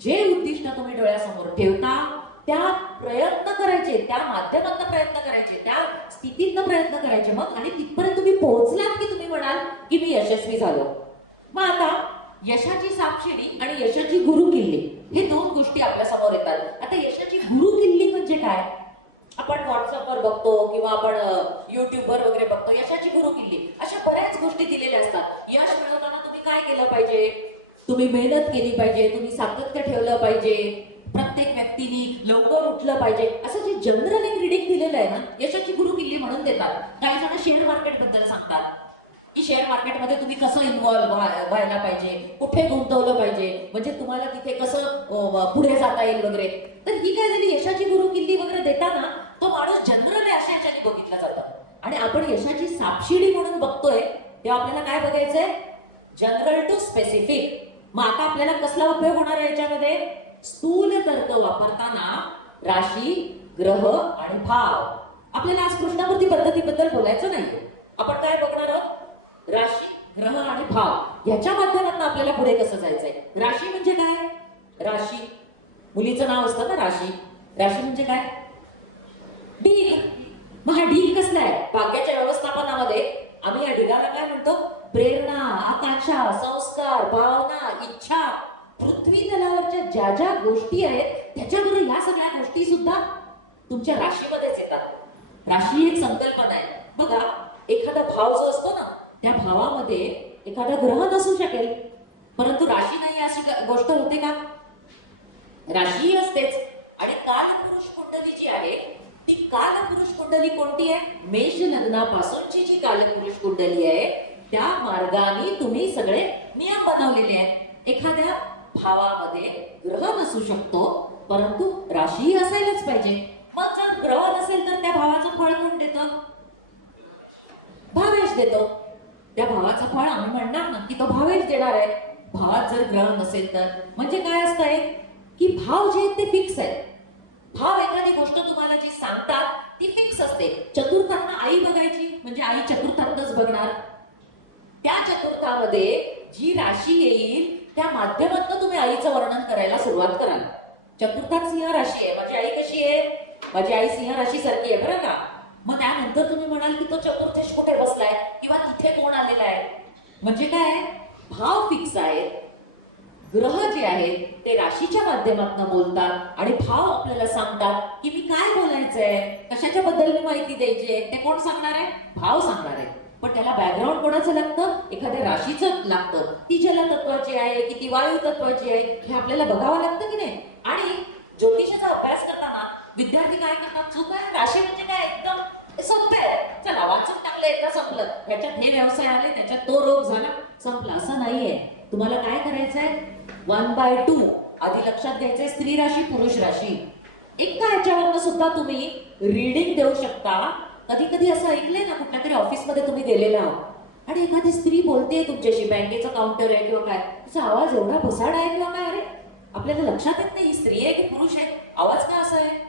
जे उद्दिष्ट तुम्ही डोळ्यासमोर ठेवता त्या प्रयत्न करायचे, त्या माध्यमातून प्रयत्न करायचे, त्या स्थितीतनं प्रयत्न करायचे. मग आणि तिथपर्यंत तुम्ही पोहोचलात की तुम्ही म्हणाल की मी यशस्वी झालो. मग आता यशाची सापशिडी आणि यशाची गुरु किल्ली हे दोन गोष्टी आपल्या समोर येतात. आता यशाची गुरु किल्ली म्हणजे काय, आपण व्हॉट्सअपवर बघतो किंवा आपण युट्यूबवर वगैरे बघतो. यशाची गुरु किल्ली अशा बऱ्याच गोष्टी दिलेल्या असतात. यश मिळवताना तुम्ही काय केलं पाहिजे, तुम्ही मेहनत केली पाहिजे, तुम्ही सातत्य ठेवलं पाहिजे, प्रत्येक व्यक्तीने लवकर उठलं पाहिजे, असं जे जनरल एक रिडिंग दिलेलं आहे ना, यशाची गुरु किल्ली म्हणून देतात. काही जण शेअर मार्केट बद्दल सांगतात की शेअर मार्केटमध्ये तुम्ही कसं इन्व्हॉल्व्ह व्हायला पाहिजे, कुठे गुंतवलं पाहिजे, म्हणजे तुम्हाला तिथे कसं पुढे जाता येईल वगैरे. तर ही काय झाली, यशाची गुरु किल्ली वगैरे देताना तो माणूस जनरल आहे अशा याच्याने बघितला जातो. आणि आपण यशाची सापशिडी म्हणून बघतोय तेव्हा आपल्याला काय बघायचंय, जनरल टू स्पेसिफिक. मग आता आपल्याला कसला उपयोग होणार आहे याच्यामध्ये, स्थूल तर्क वापरताना राशी, ग्रह आणि भाव. आपल्याला आज कृष्णमूर्ती पद्धतीबद्दल बोलायचं नाही. आपण काय बघणार आहोत, राशी, ग्रह आणि भाव याच्या माध्यमातून आपल्याला पुढे कसं जायचंय. राशी म्हणजे काय, राशी मुलीचं नाव असतं ना राशी. राशी म्हणजे काय, ढीग. मग हा ढीग कसला आहे, भाग्याच्या व्यवस्थापनामध्ये आम्ही या ढिगाला काय म्हणतो, प्रेरणा, आकांक्षा, संस्कार, भावना, इच्छा, पृथ्वी तलावरच्या ज्या ज्या गोष्टी आहेत त्याच्याबरोबर या सगळ्या गोष्टी सुद्धा तुमच्या राशीमध्येच येतात. राशी एक संकल्पना आहे. बघा, एखादा भाव जो असतो ना त्या भावामध्ये एखादा ग्रह नसू शकेल, परंतु राशी नाही अशी गोष्ट होते का, राशी असतेच. आणि कालपुरुष कुंडली जी आहे ती कालपुरुष कुंडली कोणती आहे, मेष लग्नापासूनची जी कालपुरुष कुंडली आहे त्या मार्गाने तुम्ही सगळे नियम बनवलेले आहेत. एखाद्या भावामध्ये ग्रह नसू शकतो, परंतु राशीही असायलाच पाहिजे. मग जर ग्रह नसेल तर त्या भावाचं फळ कोण देतं? भावेश देतो. त्या भावाचं फळ आम्ही म्हणणार ना की तो भावेश देणार आहे. भावात जर ग्रह नसेल तर म्हणजे काय असतंय की भाव जे आहेत ते फिक्स आहेत. भाव एखादी गोष्ट तुम्हाला जी सांगतात ती फिक्स असते. चतुर्थांना आई बघायची म्हणजे आई चतुर्थातच बघणार. त्या चतुर्थामध्ये जी राशी येईल त्या माध्यमातून तुम्ही आईचं वर्णन करायला सुरुवात कराल. चतुर्थात सिंह राशी आहे, माझी आई कशी आहे? माझी आई सिंह राशी सारखी आहे बरं का. मग त्यानंतर तुम्ही म्हणाल की तो चतुर्थेश कुठे बसलाय किंवा तिथे कोण आलेला आहे. म्हणजे काय, भाव फिक्स आहेत. ग्रह जे आहेत ते राशीच्या माध्यमातून बोलतात आणि भाव आपल्याला सांगतात की मी काय बोलायचंय, कशाच्या बद्दल मी माहिती द्यायची आहे ते कोण सांगणार आहे? भाव सांगणार आहे. पण त्याला बॅकग्राऊंड कोणाचं लागतं? एखाद्या राशीचं लागतं. ती जलतत्वाची आहे की ती वायू तत्वाची आहे हे आपल्याला बघावं लागतं की नाही. आणि ज्योतिषाचा अभ्यास करताना विद्यार्थी काय करतात, चूक आहे राशी म्हणजे काय एकदम सोपं आहे, चला वाचून टाकलं एकदा संपलं, ह्याच्यात हे व्यवसाय आले त्याच्यात तो रोग झाला संपला, असं नाहीये. तुम्हाला काय करायचंय, 1/2 आधी लक्षात घ्यायचंय. स्त्री राशी पुरुष राशी एका ह्याच्यावरनं सुद्धा तुम्ही रीडिंग देऊ शकता. कधी कधी असं ऐकलंय ना, कुठल्या तरी ऑफिसमध्ये तुम्ही गेलेला आहात आणि एखादी स्त्री बोलते तुमच्याशी, बँकेचं काउंटर आहे किंवा काय, तिचा आवाज एवढा भसाड आहे किंवा काय, अरे आपल्याला लक्षात येत नाही ही स्त्री आहे की पुरुष आहे, आवाज का असा आहे.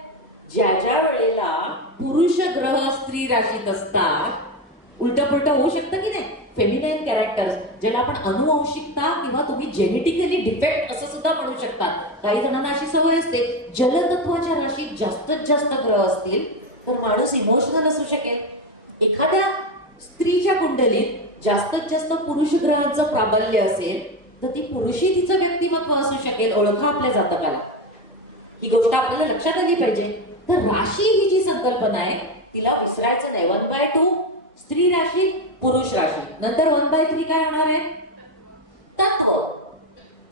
ज्या ज्या वेळेला पुरुष ग्रह स्त्री राशीत असतात उलट पुलट होऊ शकतं की नाही. फेमिनाईन कॅरेक्टर्स ज्याला आपण अनुवंशिकता किंवा तुम्ही जेनेटिकली डिफेक्ट असं सुद्धा म्हणू शकता. काही जणांना अशी सवय असते, जलतत्वाच्या राशीत जास्तीत जास्त ग्रह असतील तर माणूस इमोशनल असू शकेल. एखाद्या स्त्रीच्या कुंडलीत जास्तीत जास्त पुरुष ग्रहांचं प्राबल्य असेल तर ती पुरुषी तिचं व्यक्तिमत्व असू शकेल. ओळखा आपल्या जातकाला, ही गोष्ट आपल्याला लक्षात आली पाहिजे. तर राशी ही जी संकल्पना आहे तिला विसरायचं नाही. 1/2 स्त्री राशी पुरुष राशी, नंतर 1/3 काय होणार आहे, तत्व.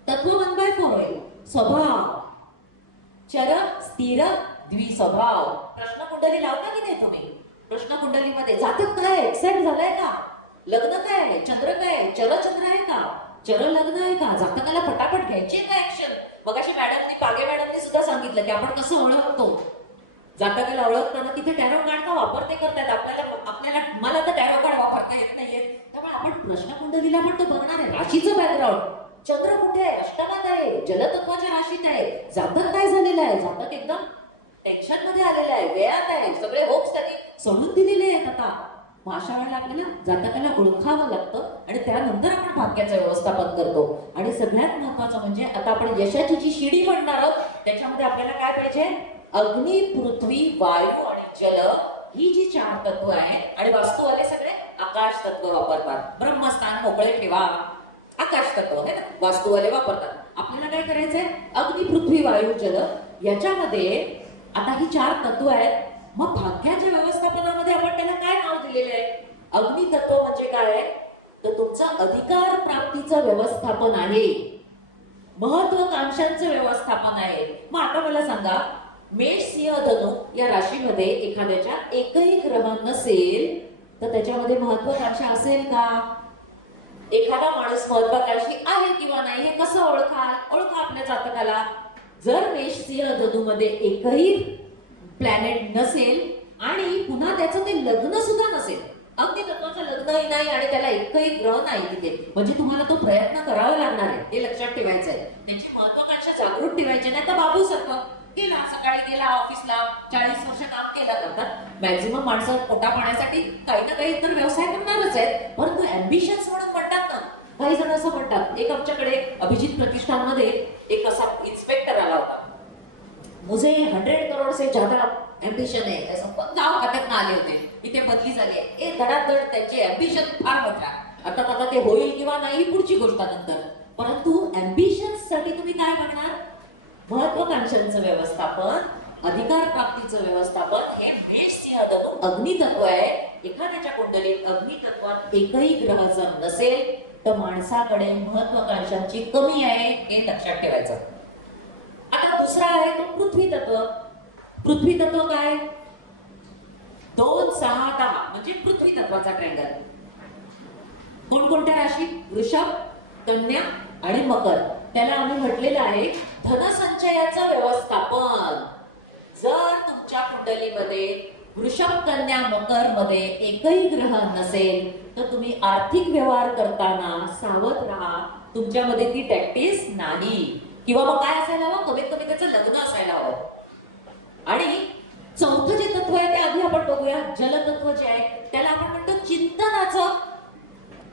तत्व 1/4 होईल. स्वभाव चर स्थिर द्विस्वभाव. प्रश्न कुंडली लावता की नाही तुम्ही? प्रश्न कुंडलीमध्ये जातक काय एक्सेप्ट झालाय का, लग्न काय आहे, चंद्र काय आहे, चरचंद्र आहे का, चर लग्न आहे का, जातकाला पटापट घ्यायची का ऍक्शन. मगाशी मॅडमनी, पागे मॅडमनी सुद्धा सांगितलं की आपण कसं ओळखतो. जातकाला ओळखताना तिथे टॅरो कार्ड का वापरते करतात. आपल्याला मला तर टॅरो कार्ड वापरता येत नाहीये, त्यामुळे आपण प्रश्न कुंडलीला पण तो बघणार आहे. राशीचं बॅकग्राऊंड, चंद्र कुठे आहे, अष्टमात आहे, जलतत्वाच्या राशीत आहे, जातक काय झालेलं आहे, जातक एकदम टेन्शन मध्ये आलेलं आहे, वेळात आहे, सगळे होप्स त्यांनी सोडून दिलेले आहेत. आता मग अशा वेळेला आपल्याला जातकाला ओळखावं लागतं आणि त्यानंतर आपण भाग्याचं व्यवस्थापन करतो. आणि सगळ्यात महत्वाचं म्हणजे आता आपण यशाची जी शिडी म्हणणार आहोत त्याच्यामध्ये आपल्याला काय पाहिजे, अग्नी पृथ्वी वायू आणि जल ही जी 4 तत्व आहेत. आणि वास्तूवाले सगळे आकाश तत्व वापरतात. ब्रह्मस्थान मोकळे ठेवा, आकाश तत्व आहे ना वास्तूवाले वापरतात. आपल्याला काय करायचंय, अग्नी पृथ्वी वायू जल याच्यामध्ये आता ही 4 तत्व आहेत. मग भाग्याच्या व्यवस्थापनामध्ये आपण त्याला काय नाव दिलेलं आहे, अग्नी तत्व म्हणजे काय, तर तुमचं अधिकार प्राप्तीचं व्यवस्थापन आहे, महत्वाकांक्षांचं व्यवस्थापन आहे. मग आता मला सांगा, मेष सिंह धनु या राशीमध्ये एखाद्याच्या एकही ग्रह नसेल तर त्याच्यामध्ये महत्वाकांक्षा असेल का? एखादा माणूस महत्वाकांक्षी आहे किंवा नाही हे कसं ओळखा आपल्या जातकाला. जर मेष सिंह धनु मध्ये एकही प्लॅनेट नसेल आणि पुन्हा त्याचं ते लग्न सुद्धा नसेल, अगदी तत्वाचं लग्नही नाही आणि त्याला एकही ग्रह नाही तिथे, म्हणजे तुम्हाला तो प्रयत्न करावा लागणार आहे, हे लक्षात ठेवायचंय. त्याची महत्वाकांक्षा जागृत ठेवायची. नाही तर बाबू सारखं गेला, सकाळी गेला ऑफिसला, 40 वर्ष काम केलं करतात. मॅक्झिमम माणसं पोटा पाण्यासाठी काही ना काही तर व्यवसाय करणारच आहेत, परंतु अँबिशन्स म्हणून म्हणतात ना, काही जण असं म्हणतात. एक आमच्याकडे अभिजित प्रतिष्ठानमध्ये एक असा इन्स्पेक्टर आला होता, मुझे 100 करोड से ज्यादा एम्बिशन है, असं पण गाव खात्यात आले होते. इथे बदली झाली आहे, धडाधड त्यांचे अँबिशन फार मोठा. आता ते होईल किंवा नाही पुढची गोष्ट नंतर, परंतु अँबिशन्स साठी तुम्ही काय बघणार, महत्वाकांक्षांचं व्यवस्थापन, अधिकार प्राप्तीचं व्यवस्थापन. हे मेष सिंह धनु अग्नी तत्व आहे. एखाद्याच्या कुंडलीत अग्नी तत्वात एकही ग्रह जर नसेल तर माणसाकडे महत्वाकांक्षांची कमी आहे, हे लक्षात ठेवायचं. आता दुसरा आहे तो पृथ्वी तत्व. पृथ्वी तत्व काय, 2, 6, 10 म्हणजे पृथ्वी तत्वाचा ट्रँगल. कोणकोणत्या राशी? वृषभ, कन्या आणि मकर. त्याला आम्ही म्हटलेलं आहे धनसंचयाचं व्यवस्थापन. जर तुमच्या कुंडलीमध्ये वृषभ, कन्या, मकर मध्ये एकही ग्रह नसेल तर तुम्ही आर्थिक व्यवहार करताना सावध राहा, तुमच्यामध्ये ती प्रॅक्टिस नाही. किंवा मग काय असायला हवं? कमीत कमी त्याचं लग्न असायला हवं. आणि चौथं जे तत्व आहे ते आधी आपण बघूया. जलतत्व जे आहे त्याला आपण म्हणतो चिंतनाचं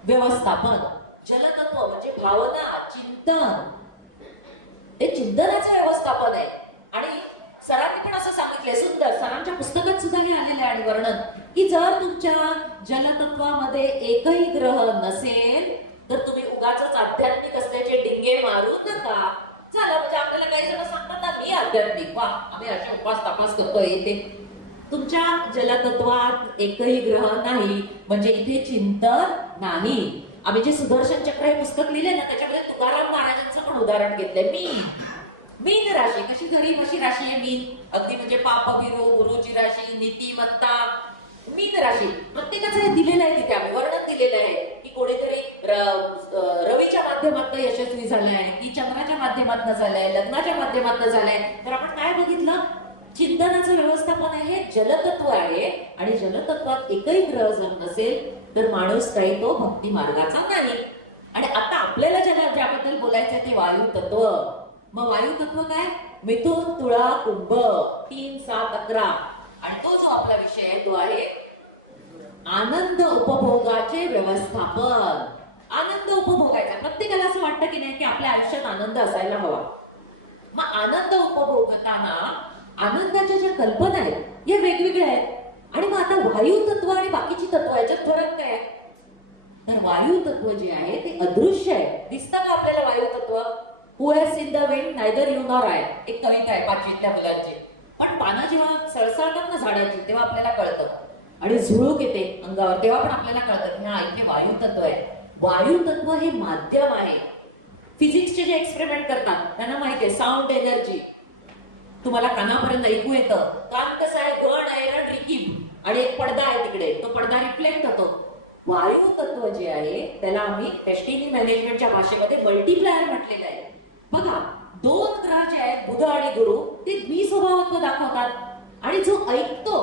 व्यवस्थापन. जलतत्व म्हणजे भावना, चिंतन, ते चिंतनाचं व्यवस्थापन आहे. आणि सरांनी पण असं सांगितलंय, सुंदर, सरांच्या पुस्तकात सुद्धा हे आलेलं आहे आणि वर्णन, की जर तुमच्या जलतत्वामध्ये एकही ग्रह नसेल तर तुम्ही उगाचच आध्यात्मिक असल्याचे डिंगे मारू नका. झालं म्हणजे आपल्याला काही जण सांगतात ना, मी आध्यात्मिक, वा आम्ही अशा उपास तपास करतोय. ते तुमच्या जलतत्वात एकही ग्रह नाही म्हणजे इथे चिंतन नाही. आम्ही जे सुदर्शन चक्र हे पुस्तक लिहिले ना त्याच्यामध्ये तुकाराम महाराजांचं पण उदाहरण घेतलंय. मीन राशी कशी गरीब अशी राशी आहे मीन. अगदी म्हणजे पाप विरो गुरुची राशी, नीतिमत्ता, मीन राशी. प्रत्येकाचं हे दिलेलं आहे, तिथे आम्ही वर्णन दिलेलं आहे की कोणीतरी रवीच्या माध्यमातून यशस्वी झालाय, की चंद्राच्या माध्यमातून झालाय, लग्नाच्या माध्यमातून झालाय. तर आपण काय बघितलं? चिंतनाचं व्यवस्थापन आहे, जलतत्व आहे. आणि जलतत्वात एकही ग्रह जर नसेल तर माणूस काही तो भक्ती मार्गाचा नाही. आणि आता आपल्याला ज्याबद्दल बोलायचं आहे ते वायू तत्व. मग वायू तत्व काय? मिथुन, तुळा, कुंभ, 3, 7, 11. आणि तो जो आपला विषय आहे तो आहे आनंद उपभोगाचे व्यवस्थापन. आनंद उपभोगायचा. प्रत्येकाला असं वाटतं की नाही की आपल्या आयुष्यात आनंद असायला हवा. मग आनंद उपभोगताना आनंदाच्या ज्या कल्पना आहेत या वेगवेगळ्या आहेत. आणि मग आता वायू तत्व आणि बाकीची तत्व याच्यात फरक काय? तर वायू तत्व जे आहे ते अदृश्य आहे. दिसतं का आपल्याला वायू तत्व? Who has seen the wind, neither you nor I. एक कविता आहे 5वीतल्या मुलांची. पण पानं जेव्हा सळसळतात ना झाडाची तेव्हा आपल्याला कळतं. आणि झुळूक येते अंगावर तेव्हा पण आपल्याला कळतं की हा इथे वायू तत्व आहे. वायू तत्व हे माध्यम आहे. फिजिक्सचे जे एक्सपेरिमेंट करतात त्यांना माहिती आहे साऊंड एनर्जी. तुम्हाला कानापर्यंत ऐकू येतं. कान कसं आहे? घन आहे, रिकीब, आणि एक पडदा आहे तिकडे, तो पडदा रिफ्लेक्ट होतो. वायू तत्व जे आहे त्याला आम्ही टेस्टिंग मॅनेजमेंटच्या भाषेमध्ये मल्टीप्लायर म्हटलेलं आहे. बघा, 2 ग्रह जे आहेत बुध आणि गुरु ते द्विस्वभावत्व दाखवतात. आणि जो ऐकतो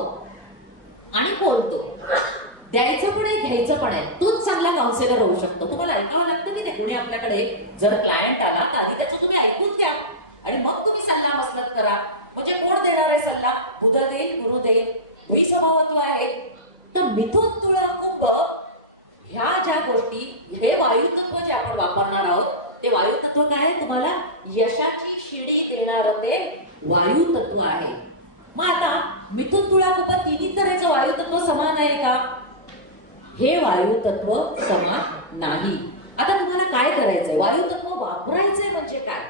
आणि बोलतो, द्यायचं पण आहे घ्यायचं पण आहे, तोच चांगला काउन्सिलर होऊ शकतो. तुम्हाला ऐकावं लागतं की नाही? कोणी आपल्याकडे जर क्लायंट आला तर आधी त्याचं तुम्ही ऐकून घ्या आणि मग तुम्ही सल्ला मसलत करा. म्हणजे कोण देणार आहे सल्ला? बुध देईल, गुरु देईल. द्विस्वभावत्व आहे. तर मिथुन, तुळा, कुंभ ह्या ज्या गोष्टी, हे वायू तत्व जे आपण वापरणार आहोत ते वायू तत्व काय? तुम्हाला यशाची शिडी देणार ते वायू तत्व आहे. मग आता मिथुन, तुळा, कुंभ तिन्ही तऱ्हेचं वायू तत्व समान आहे का? हे वायू तत्व समान नाही. आता तुम्हाला काय करायचंय? वायू तत्व वापरायचंय म्हणजे काय?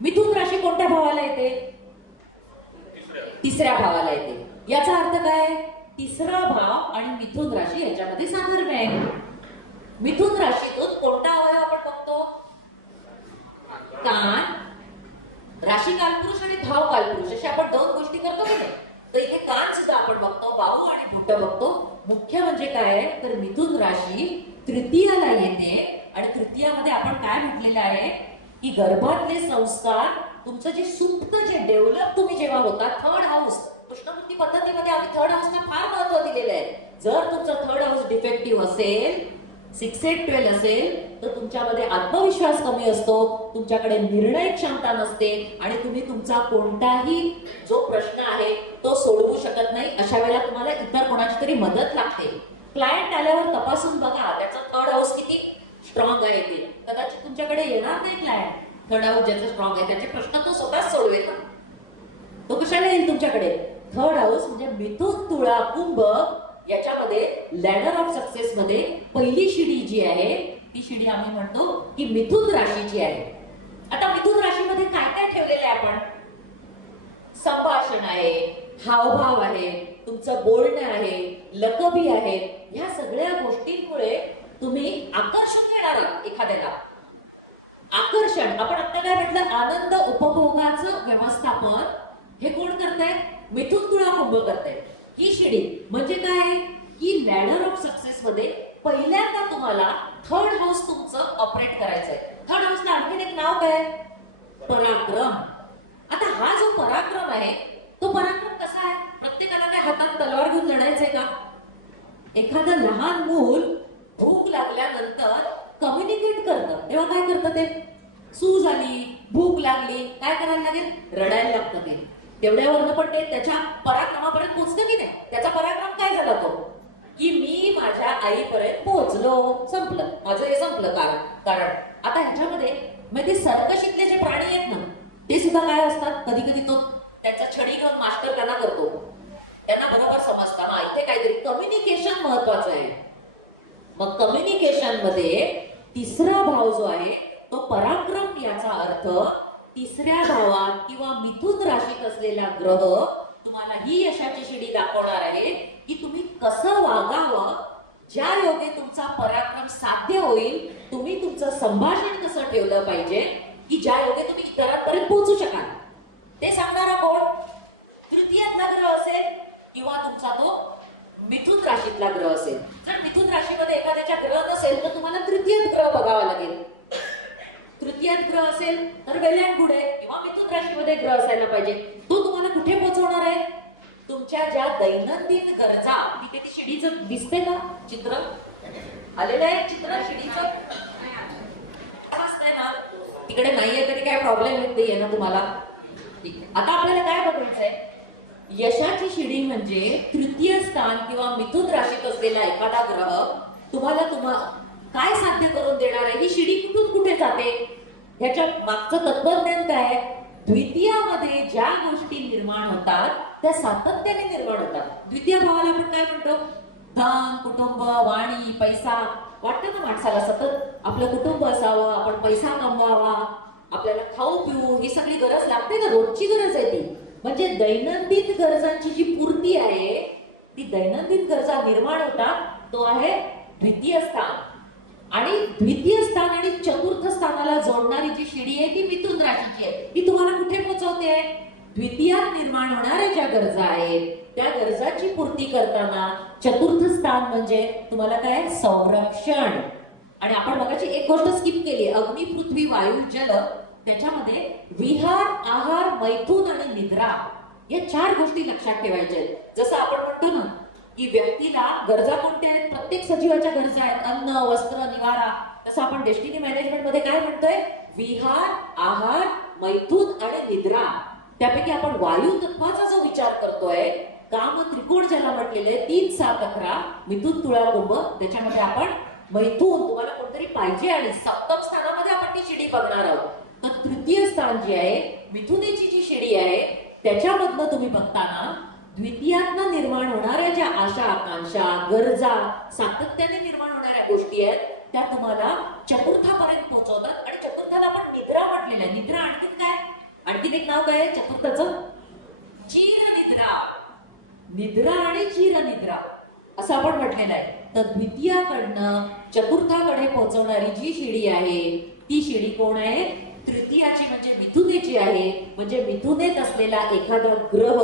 मिथुन राशी कोणत्या भावाला येते? तिसऱ्या भावाला येते. याचा अर्थ काय? तिसरा भाव आणि मिथुन राशी याच्यामध्ये साधर्म्य आहे. मिथुन राशीतून कोणता अवयव आपण बघतो? कान, राशी कालपुरुष आणि भाव कालपुरुष अशा आपण 2 गोष्टी करतो की नाही? तर इथे कान सुद्धा आपण बघतो, बाहू आणि बोट बघतो. मुख्य म्हणजे काय? तर मिथुन राशी तृतीयाला येते. आणि तृतीयामध्ये आपण काय म्हटलेलं आहे की गर्भातले संस्कार, तुमचं जे सुप्त, जे डेव्हलप तुम्ही जेव्हा होता, 3rd हाऊस, कृष्णमूर्ती पद्धतीमध्ये आम्ही 3rd हाऊसला फार महत्व दिलेलं आहे. जर तुमचं 3rd हाऊस डिफेक्टिव्ह असेल, 6, 8, 12 असेल तर तुमच्यामध्ये आत्मविश्वास कमी असतो, तुमच्याकडे निर्णय क्षमता नसते आणि तुम्ही तुमचा कोणताही जो प्रश्न आहे तो सोडवू शकत नाही. अशा वेळेला तुम्हाला इतर कोणाची तरी मदत लागते. क्लायंट आल्यावर तपासून बघा त्याचं 3rd हाऊस किती स्ट्रॉंग आहे ते. कदाचित तुमच्याकडे येणार नाही क्लायंट. 3rd हाऊस ज्याचं स्ट्रॉंग आहे त्याचे प्रश्न तो स्वतःच सोडवेल ना. तो कशाला येईल तुमच्याकडे? 3rd हाऊस म्हणजे मिथुन, तुळा, कुंभ याच्यामध्ये लॅडर ऑफ सक्सेस मध्ये पहिली शिडी जी आहे ती शिडी आम्ही म्हणतो की मिथुन राशीची आहे. आता मिथुन राशीमध्ये काय काय ठेवलेलं आहे आपण? संभाषण आहे, हावभाव आहे, तुमचं बोलणं आहे, लकबी आहे. ह्या सगळ्या गोष्टींमुळे तुम्ही आकर्षण येणार आहात एखाद्याला. आकर्षण, आपण आता काय म्हटलं? आनंद उपभोगाचं व्यवस्थापन हे कोण करताय? मिथुन, तुळा, कुंभ करताय. ही शिडी म्हणजे काय? की लॅडर ऑफ सक्सेस मध्ये पहिल्यांदा तुम्हाला थर्ड हाऊस तुमचं ऑपरेट करायचंय. थर्ड हाऊसला आणखीन एक नाव काय? पराक्रम. आता हा जो पराक्रम आहे तो पराक्रम कसा आहे? प्रत्येकाला काय हातात तलवार घेऊन लढायचंय का? एखादं लहान मूल भूक लागल्यानंतर कम्युनिकेट करतं तेव्हा काय करतं ते? सूज आली, भूक लागली, काय करायला लागेल? रडायला लागतं ते. तेवढ्यावरनं पण ते त्याच्या पराक्रमापर्यंत पोहोचतं की नाही? त्याचा पराक्रम काय झाला तो? की मी माझ्या आईपर्यंत पोहोचलो, संपलं माझं, हे संपलं कारण आता ह्याच्यामध्ये मग ते सर्कशीतले जे प्राणी आहेत ना ते सुद्धा काय असतात, कधी कधी तो त्याचा छडी घेऊन मास्टर त्यांना करतो, त्यांना बरोबर समजतं ना इथे काहीतरी कम्युनिकेशन महत्वाचं आहे. मग कम्युनिकेशन मध्ये तिसरा भाव जो आहे तो पराक्रम. याचा अर्थ तिसऱ्या भावात किंवा मिथुन राशीत असलेला ग्रह तुम्हाला ही यशाची शिडी दाखवणार आहे की तुम्ही कसं वागावं, ज्या योगे तुमचा पराक्रम साध्य होईल. तुम्ही तुमचं संभाषण कसं ठेवलं पाहिजे की ज्या योगे तुम्ही इतरांपर्यंत पोहोचू शकाल. ते सांगणारा कोण? तृतीयातला ग्रह असेल किंवा तुमचा तो मिथुन राशीतला ग्रह असेल. जर मिथुन राशीमध्ये एखाद्याच्या ग्रह नसेल तर तुम्हाला तृतीयात ग्रह बघावा लागेल. तृतीयात ग्रह असेल तर वेल अँड गुड आहे, किंवा मिथुन राशीमध्ये ग्रह असायला पाहिजे. तो तुम्हाला कुठे पोहोचवणार आहे? तुमच्या ज्या दैनंदिन गरजा, तिथे ती शिडीचं दिसते का चित्र आलेलं आहे? चित्र शिडीचं असतंय ना, तिकडे नाहीये तरी काय प्रॉब्लेम येत नाहीये ना तुम्हाला? ठीक आहे. आता आपल्याला काय बघायचंय? यशाची शिडी म्हणजे तृतीय स्थान किंवा मिथुन राशीत असलेला एखादा ग्रह तुम्हाला काय साध्य करून देणार आहे. ही शिडी कुठून कुठे जाते ह्याच्या मागचं तत्वज्ञान काय आहे? द्वितीयामध्ये ज्या गोष्टी निर्माण होतात त्या सातत्याने निर्माण होतात. द्वितीय भावाला आपण काय म्हणतो? धन, कुटुंब, वाणी, पैसा. वाटतं ना माणसाला सतत आपलं कुटुंब असावं, आपण पैसा कमवावा, आपल्याला खाऊ पिऊ, ही सगळी गरज लागते ना, रोजची गरज आहे ती. म्हणजे दैनंदिन गरजांची जी पूर्ती आहे ती दैनंदिन गरजा निर्माण होतात, तो आहे द्वितीय स्थान. आणि द्वितीय स्थान आणि चतुर्थ स्थानाला जोडणारी जी शिडी आहे ती मिथुन राशीची आहे. ती तुम्हाला कुठे पोहोचवते? द्वितीयात निर्माण होणाऱ्या ज्या गरजा आहेत त्या गरजाची पूर्ती करताना चतुर्थ स्थान म्हणजे तुम्हाला काय? संरक्षण. आणि आपण बघायची एक गोष्ट स्किप केली, अग्नी, पृथ्वी, वायू, जल. त्याच्यामध्ये विहार, आहार, मैथुन आणि निद्रा या 4 गोष्टी लक्षात ठेवायच्या आहेत. जसं आपण म्हणतो ना की व्यक्तीला गरजा कोणत्या आहेत? प्रत्येक सजीवाच्या गरजा आहेत, अन्न, वस्त्र, निवारा. तसं आपण डेस्टिनी मॅनेजमेंट मध्ये काय म्हणतोय? विहार, आहार, मैथुन आणि निद्रा. त्यापैकी आपण वायू तत्वाचा जो विचार करतोय, काम त्रिकोण ज्याला म्हटलेले 3, 7, 11, मिथुन, तुळा, कुंभ, त्याच्यामध्ये आपण मैथुन तुम्हाला कोणतरी पाहिजे आणि सप्तम स्थानामध्ये आपण ती शिडी बघणार आहोत. तर तृतीय स्थान जे आहे, मिथुनेची जी शिडी आहे, त्याच्यामधनं तुम्ही बघताना द्वितीयातनं निर्माण होणाऱ्या ज्या आशा, आकांक्षा, गरजा, सातत्याने निर्माण होणाऱ्या गोष्टी आहेत त्या तुम्हाला चतुर्थापर्यंत पोहोचवतात. आणि चतुर्थाला आपण निद्रा म्हटलेलं आहे. निद्रा आणखीन काय? आणखीन एक नाव काय आहे चतुर्थाचं? चिरनिद्रा. निद्रा आणि चिरनिद्रा असं आपण म्हटलेलं आहे. तर द्वितीयाकडनं चतुर्थाकडे पोहोचवणारी जी शिडी आहे ती शिडी कोण आहे? तृतीयाची म्हणजे मिथुनेची आहे. म्हणजे मिथुनेत असलेला एखादा ग्रह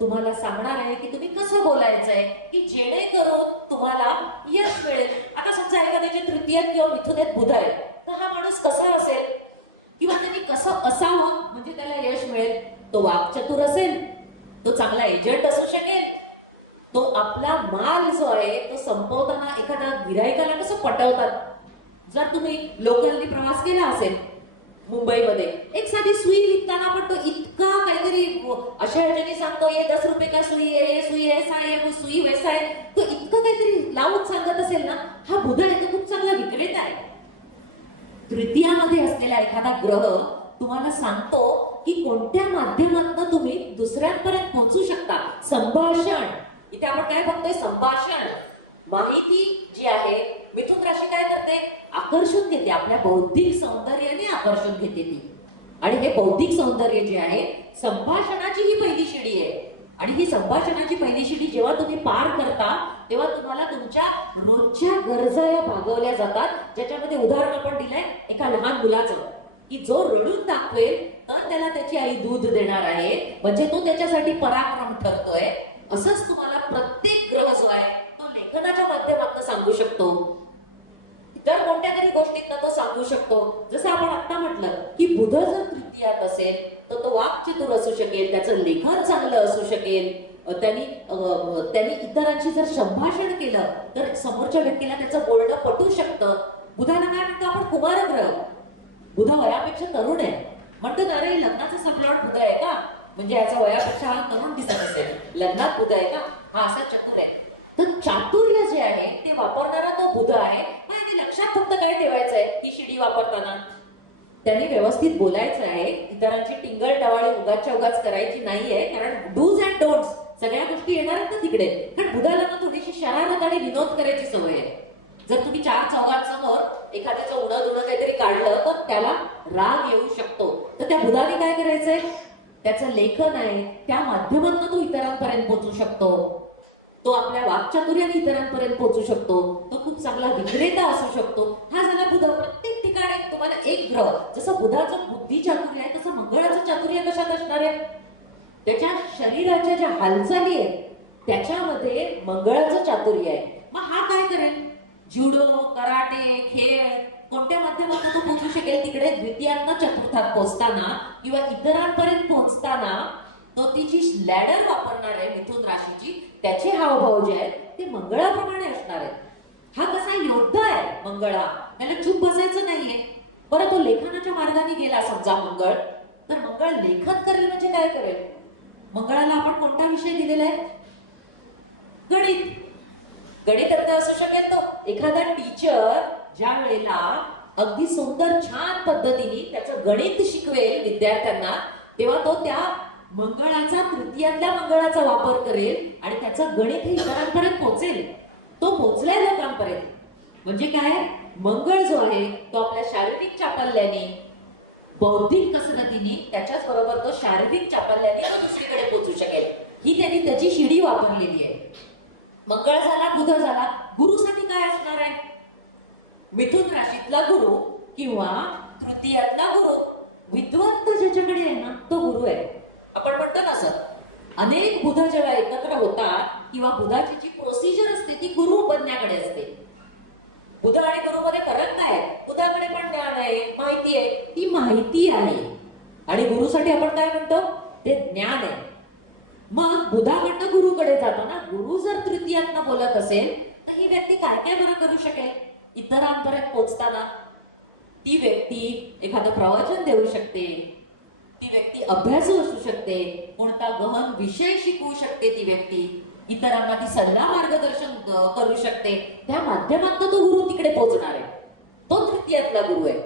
तुम्हाला सांगणार आहे की तुम्ही कसं बोलायचंय की जेणेकरून तुम्हाला यश मिळेल. आता समजा एखाद्याचे तृतीयात किंवा मिथुनेत बुध आहे, तर हा माणूस कसा असेल किंवा त्यांनी कसं असावं म्हणजे त्याला यश मिळेल? तो वाक्चतुर असेल, तो चांगला एजंट असू शकेल, तो आपला माल जो आहे तो संपवताना एखाद्या गिरायकाला कसं पटवतात. जर तुम्ही लोकलनी प्रवास केला असेल मुंबईमध्ये, एक साधी सुई विकताना पण तो इतका काहीतरी अशा ह्याच्याने सांगतो, ये 10 रुपये का सुई आहे, ये सुई ऐसा आहे, वो सुई वैसा आहे, तो इतकं काहीतरी लावून सांगत असेल ना, हा बुध आहे तो खूप चांगला विक्रेता आहे. तृतीयामध्ये असलेला एखादा ग्रह तुम्हाला सांगतो की कोणत्या माध्यमातून तुम्ही दुसऱ्यांपर्यंत पोहोचू शकता. संभाषण, इथे आपण काय बघतोय? संभाषण. माहिती जी आहे, मिथुन राशी काय करते? आकर्षून घेते, आपल्या बौद्धिक सौंदर्याने आकर्षून घेते ती. आणि हे बौद्धिक सौंदर्य जे आहे संभाषणाची ही पहिली शिडी आहे. आणि ही संभाषणाची पहिली शिडी जेव्हा तुम्ही पार करता तेव्हा तुम्हाला तुमच्या रोजच्या गरजा या भागवल्या जातात. ज्याच्यामध्ये उदाहरण आपण दिलंय एका लहान मुलाचं की जो रडून दाखवेल तर त्याला त्याची आई दूध देणार आहे, म्हणजे तो त्याच्यासाठी पराक्रम ठरतोय. असंच तुम्हाला प्रत्येक ग्रह जो आहे तो लेखनाच्या माध्यमातून सांगू शकतो जर कोणत्या तरी गोष्टींना तो सांगू शकतो. जसं आपण आता म्हटलं की बुध जर तृतीयात असेल तर तो वाक्चतुर असू शकेल, त्याचं लेखन चांगलं असू शकेल, त्यांनी इतरांशी जर संभाषण केलं तर समोरच्या व्यक्तीला त्याचं बोलणं पटू शकतं. बुधाला काय म्हणतो आपण? कुमार ग्रह. बुध वयापेक्षा तरुण आहे. म्हणतो ना रे लग्नाचा सप्लॉट बुध आहे का, म्हणजे याचा वयापेक्षा हा तरुण दिसत असेल, लग्नात बुध आहे का, हा असा चतुर आहे. तर चातुर्य जे आहे ते वापरणारा तो बुध आहे. मग यांनी लक्षात फक्त काय ठेवायचं आहे की शिडी वापरताना त्यांनी व्यवस्थित बोलायचं आहे, इतरांची टिंगल टवाळी उगाचच्या उगाच करायची नाहीये. कारण डूज अँड डोंट्स सगळ्या गोष्टी येणार आहेत ना तिकडे. कारण बुधाला ना थोडीशी शरारत आणि विनोद करायची सवय आहे. जर तुम्ही चार चौघांसमोर एखाद्याचं उणं दुणं काहीतरी काढलं तर त्याला राग येऊ शकतो. तर त्या बुधाने काय करायचंय, त्याचं लेखन आहे त्या माध्यमातून तो इतरांपर्यंत पोहोचू शकतो. तो आपल्या वाक्चातुर्याने इतरांपर्यंत पोहोचू शकतो. तो खूप चांगला विक्रेता असू शकतो. हा झाला बुध. प्रत्येक ठिकाणी तुम्हाला एक ग्रह, जसं बुधाचं बुद्धी चातुर्य आहे तसं मंगळाचं चातुर्य कशात असणार आहे? त्याच्या शरीराच्या ज्या हालचाली आहेत त्याच्यामध्ये मंगळाचं चातुर्य आहे. मग हा काय करेल? जुडो, कराटे, खेळ कोणत्या माध्यमातून तो पोहोचू शकेल तिकडे? द्वितीयांत चतुर्थात पोहोचताना किंवा इतरांपर्यंत पोहोचताना तो तिची लॅडर वापरणार आहे मिथुन राशीची. त्याचे हावभाव जे आहेत ते मंगळाप्रमाणे असणार आहेत. हा कसा योद्धा आहे मंगळा, त्याला चूप बसायचं नाहीये. बरं तो लेखनाच्या मार्गाने गेला समजा मंगळ, तर मंगळ लेखन करेल म्हणजे काय करेल? मंगळाला आपण कोणता विषय दिलेला आहे? गणित. गणितज्ञ असू शकेल तो. एखादा टीचर ज्या वेळेला अगदी सुंदर छान पद्धतीने त्याचं गणित शिकवेल विद्यार्थ्यांना, तेव्हा तो त्या मंगळाचा, तृतीयातल्या मंगळाचा वापर करेल आणि त्याचं गणित हे इतरांपर्यंत पोहोचेल. तो पोहोचलाय लोकांपर्यंत. म्हणजे काय? मंगळ जो आहे तो आपल्या शारीरिक चापल्याने, बौद्धिक कसरतीने, त्याच्याच बरोबर तो शारीरिक चापल्याने तो दुसरीकडे पोहोचू शकेल. ही त्यांनी त्याची शिडी वापरलेली आहे. मंगळ झाला, बुध झाला. गुरुसाठी काय असणार आहे? मिथुन राशीतला गुरु किंवा तृतीयातला गुरु. विद्वंत ज्याच्याकडे आहे ना तो गुरु आहे. आपण म्हणतो ना सर, अनेक बुध जेव्हा एकत्र होतात किंवा बुधाची जी प्रोसिजर असते ती गुरु बनण्याकडे असते. बुध आणि गुरुमध्ये फरक काय? बुधाकडे पण ज्ञान आहे, माहिती आहे, ती माहिती आहे. आणि गुरुसाठी आपण काय म्हणतो? ते ज्ञान आहे. मग बुधाकडनं गुरुकडे जातो ना. गुरु जर तृतीयातनं बोलत असेल तर ही व्यक्ती काय काय बरं करू शकेल इतरांपर्यंत पोहोचताना? ती व्यक्ती एखादं प्रवचन देऊ शकते, ती व्यक्ती अभ्यासू असू शकते, कोणता गहन विषय शिकवू शकते, ती व्यक्ती इतरांना ती सल्ला मार्गदर्शन करू शकते. त्या माध्यमातून तो गुरु तिकडे पोहोचणार आहे. तो तृतीयातला गुरु आहे.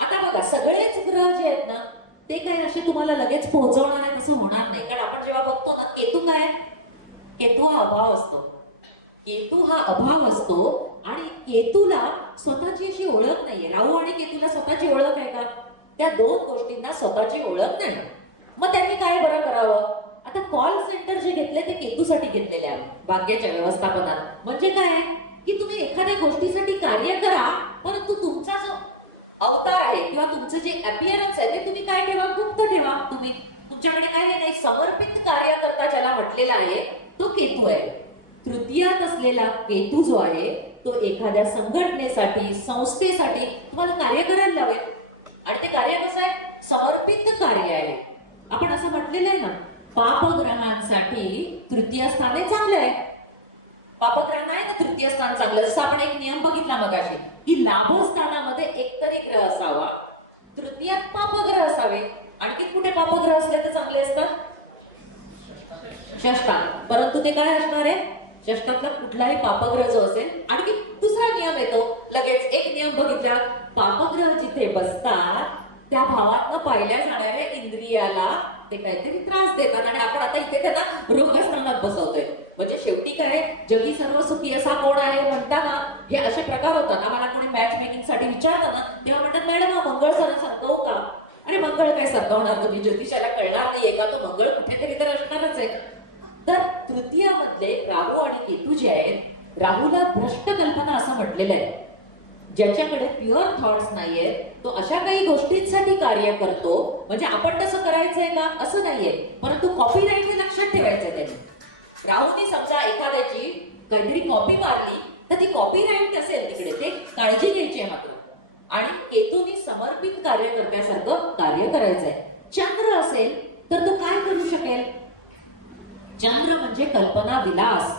आता बघा सगळेच ग्रह जे आहेत ना ते काही असे तुम्हाला लगेच पोहोचवणार आहे असं होणार नाही. कारण आपण जेव्हा बघतो ना, केतू काय? केतू हा अभाव असतो. केतू हा अभाव असतो आणि केतूला स्वतःची अशी ओळख नाहीये. राहू आणि केतूला स्वतःची ओळख आहे का? त्या दोन गोष्टींना स्वतःची ओळख नाही. मग त्यांनी काय बरं करावं? आता कॉल सेंटर जे घेतले ते केतूसाठी घेतलेले आहे भाग्याच्या व्यवस्थापनात. म्हणजे काय की तुम्ही एखाद्या गोष्टीसाठी कार्य करा, परंतु तुमचा जो अवतार आहे किंवा तुमचं जे अपिअरन्स आहे ते तुम्ही काय ठेवा? गुप्त ठेवा. तुम्ही तुमच्याकडे काय नाही. समर्पित कार्यकर्ता ज्याला म्हटलेला आहे तो केतू आहे. तृतीयात असलेला केतू जो आहे तो एखाद्या संघटनेसाठी, संस्थेसाठी तुम्हाला कार्य करायला लावेल. आणि ते कार्य कसं आहे? समर्पित कार्य आहे. आपण असं म्हटलेलं आहे ना, पापग्रहांसाठी तृतीय स्थान हे चांगलं आहे. पापग्रह आहे ना तृतीय स्थान चांगलं. जसं आपण एक नियम बघितला मगाशी की लाभस्थानामध्ये एकतरी ग्रह असावा, तृतीयात पापग्रह असावे. आणखी कुठे पापग्रह असले तर चांगले असतात? षष्ठात. परंतु ते काय असणार आहे? षष्ठातला कुठलाही पापग्रह जो असेल. आणखी दुसरा नियम येतो लगेच. एक नियम बघितला, पापग्रह जिथे बसतात त्या भावातनं पाहिल्या जाणाऱ्या इंद्रियाला ते काहीतरी त्रास देतात. आणि आपण आता इथे त्यांना रोगस्थानात बसवतोय. म्हणजे शेवटी काय, जगी सर्व सुखी असा कोण आहे म्हणताना हे असे प्रकार होतात. आम्हाला कोणी मॅच मेकिंग साठी विचारतं ना तेव्हा म्हणतात मॅडम हा मंगळ सर सरकवू का? अरे मंगळ काय सरकवणार? तुम्ही ज्योतिषाला कळणार नाहीये का? तो मंगळ कुठेतरी तर असणारच आहे. तर तृतीयामधले राहू आणि केतू जे आहेत, राहूला भ्रष्ट कल्पना असं म्हटलेलं आहे. ज्याच्याकडे प्युअर थॉट्स नाहीये तो अशा काही गोष्टींसाठी कार्य करतो. म्हणजे आपण तसं करायचंय का असं नाहीये, परंतु कॉपीराईट हे लक्षात ठेवायचंय त्यांनी. राहूनी समजा एखाद्याची काहीतरी कॉपी मारली तर ती कॉपीराईट असेल तिकडे, ते काळजी घ्यायची आहे मात्र. आणि केतूनी समर्पित कार्यकर्त्यासारखं कार्य करायचंय. चंद्र असेल तर तो काय करू शकेल? चंद्र म्हणजे कल्पना विलास,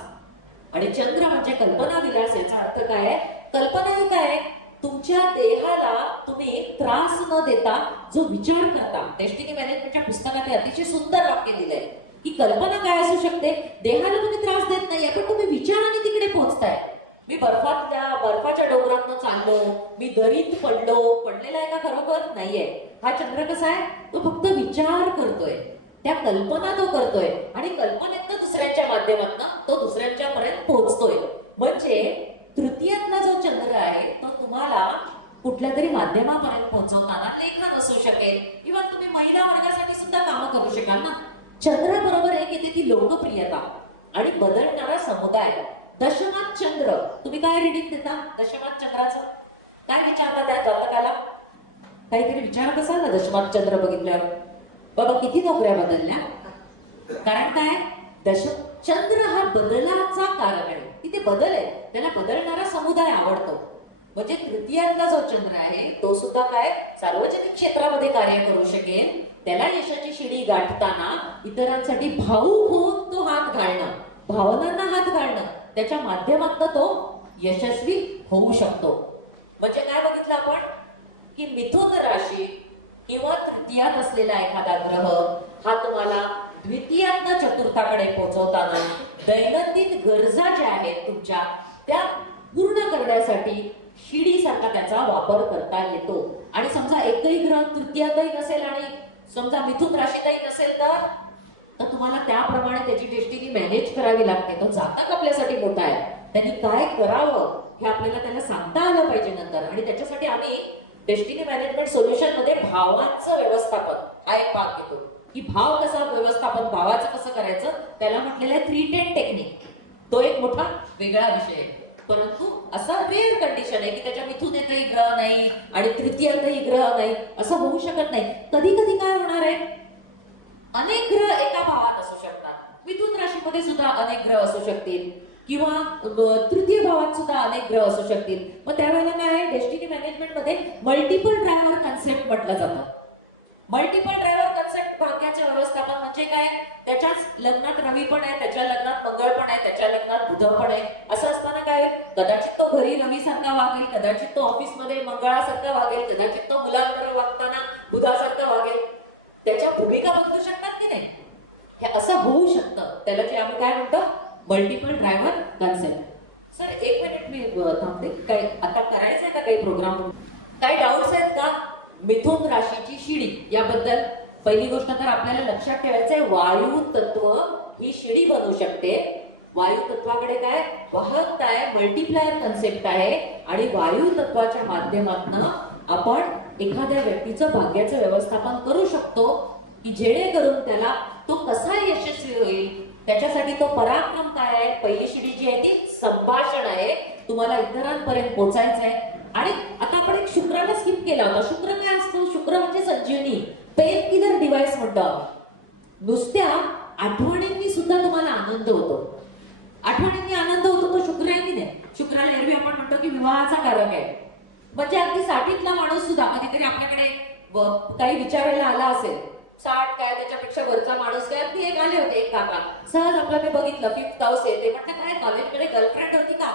आणि चंद्र म्हणजे कल्पना विलास. याचा अर्थ काय आहे? कल्पना ही काय आहे? तुमच्या देहाला तुम्ही त्रास न देता जो विचार करता. डेस्टिनी मॅनेजमेंटच्या पुस्तकात हे अतिशय सुंदर वाक्य दिलंय की कल्पना काय असू शकते? देहाला तुम्ही त्रास देत नाही, पण तुम्ही विचाराने तिकडे पोहोचताय. मी बर्फाच्या डोंगरातनं चाललो, मी दरीत पडलेला आहे का? खरोखर नाहीये. हा चंद्र कसा आहे? तो फक्त विचार करतोय, त्या कल्पना तो करतोय, आणि कल्पनेतनं दुसऱ्यांच्या माध्यमातून तो दुसऱ्यांच्या पर्यंत पोहोचतोय. म्हणजे तृतीयातला जो चंद्र आहे तो तुम्हाला कुठल्या तरी माध्यमापर्यंत पोहोचवताना लेखन असू शकेल, किंवा तुम्ही महिला वर्गासाठी सुद्धा कामं करू शकाल ना. चंद्र बरोबर एक येते ती लोकप्रियता आणि बदलणारा समुदाय. दशमात चंद्र, तुम्ही काय रिडिंग देता दशमात चंद्राचं? काय विचारता त्या जातकाला? काहीतरी विचारत असाल ना दशमात चंद्र बघितल्यावर, बाबा किती नोकऱ्या बदलल्या? कारण काय? चंद्र हा बदलाचा कारक आहे. तिथे बदल आहे, त्याला बदलणारा समुदाय आवडतो. म्हणजे तृतीयातला जो चंद्र आहे तो सुद्धा काय सार्वजनिक क्षेत्रामध्ये कार्य करू शकेल. त्याला यशाची शिडी गाठताना इतरांसाठी भावूक होऊन तो हात घालणं, भावनांना हात घालणं, त्याच्या माध्यमातून तो यशस्वी होऊ शकतो. म्हणजे काय बघितलं आपण की मिथुन राशी किंवा तृतीयात असलेला एखादा ग्रह हा तुम्हाला द्वितीयातनं चतुर्थाकडे पोहोचवताना दैनंदिन गरजा ज्या आहेत तुमच्या त्या पूर्ण करण्यासाठी शिडीसारखा त्याचा वापर करता येतो. आणि समजा एकही ग्रह तृतीयातही नसेल आणि समजा मिथुन राशीतही नसेल तर तुम्हाला त्याप्रमाणे त्याची डेस्टिनी मॅनेज करावी लागते. तो जातक आपल्यासाठी मोठा आहे, त्यांनी काय करावं हे आपल्याला त्याला सांगता आलं पाहिजे नंतर. आणि त्याच्यासाठी आम्ही डेस्टिनी मॅनेजमेंट सोल्युशन मध्ये भावांचं व्यवस्थापन हा एक भाग घेतो की भाव कसा व्यवस्थापन, भावाचं कसं करायचं, त्याला म्हटलेलं आहे 310 टेक्निक. तो एक मोठा वेगळा विषय आहे. परंतु असा रेअर कंडिशन आहे की त्याच्या मिथुनेतही ग्रह नाही आणि तृतीयातही ग्रह नाही, असं होऊ शकत नाही. कधी कधी काय होणार आहे, अनेक ग्रह एका भावात असू शकतात. मिथुन राशीमध्ये सुद्धा अनेक ग्रह असू शकतील, किंवा तृतीय भावात सुद्धा अनेक ग्रह असू शकतील. मग त्यावेळेला काय आहे, डेस्टिनी मॅनेजमेंट मध्ये मल्टिपल ड्रायव्हर कन्सेप्ट म्हटलं जातं. मल्टिपल ड्रायव्हर कन्सेप्ट भाग्याचे व्यवस्थापन म्हणजे काय? त्याच्याच लग्नात रवी पण आहे, त्याच्या लग्नात मंगळ पण आहे, त्याच्या लग्नात बुध पण आहे. असं असताना काय, कदाचित तो घरी रवी सारखा वागेल, कदाचित तो ऑफिसमध्ये मंगळासारखा वागेल, कदाचित तो मुलांबरोबर वागताना बुधासारखा वागेल. त्याच्या भूमिका बदलू शकतात की नाही? हे असं होऊ शकतं. त्याला जे आम्ही काय म्हणतो, मल्टिपल ड्रायव्हर कन्सेप्ट. सर एक मिनिट मी थांबते. काय आता करायचंय का काही प्रोग्राम? काही डाऊट्स आहेत का? मिथुन राशीची शिडी याबद्दल पहिली गोष्ट तर आपल्याला लक्षात ठेवायचंय, वायू तत्व ही शिडी बनवू शकते. वायू तत्वाकडे काय वाहकता आहे, मल्टिप्लायर कन्सेप्ट आहे, आणि वायू तत्वाच्या माध्यमातून आपण एखाद्या व्यक्तीचं भाग्याचं व्यवस्थापन करू शकतो की जेणेकरून त्याला तो कसा यशस्वी होईल. त्याच्यासाठी तो पराक्रम काय आहे? पहिली शिडी जी आहे ती संभाषण आहे. तुम्हाला इतरांपर्यंत पोहोचायचं आहे. आणि आता आपण एक शुक्राला स्किप केला होता. शुक्र काय असतो? शुक्र म्हणजे संजीवनी, पेन किलर डिव्हाइस म्हणतो. नुसत्या आठवणींनी सुद्धा तुम्हाला आनंद होतो. आठवणींनी आनंद होतो तो शुक्राने नाही. शुक्राला एरवी आपण म्हणतो की विवाहाचा कारक आहे. म्हणजे अगदी 60तला माणूस सुद्धा कधीतरी आपल्याकडे काही विचारायला आला असेल, 60 काय त्याच्यापेक्षा वरचा माणूस काय, अगदी एक आले होते, एक काका सहज आपलं मी बघितलं 5th हाऊस आहे. ते म्हटलं काय कॉलेजमध्ये गर्लफ्रेंड होती का?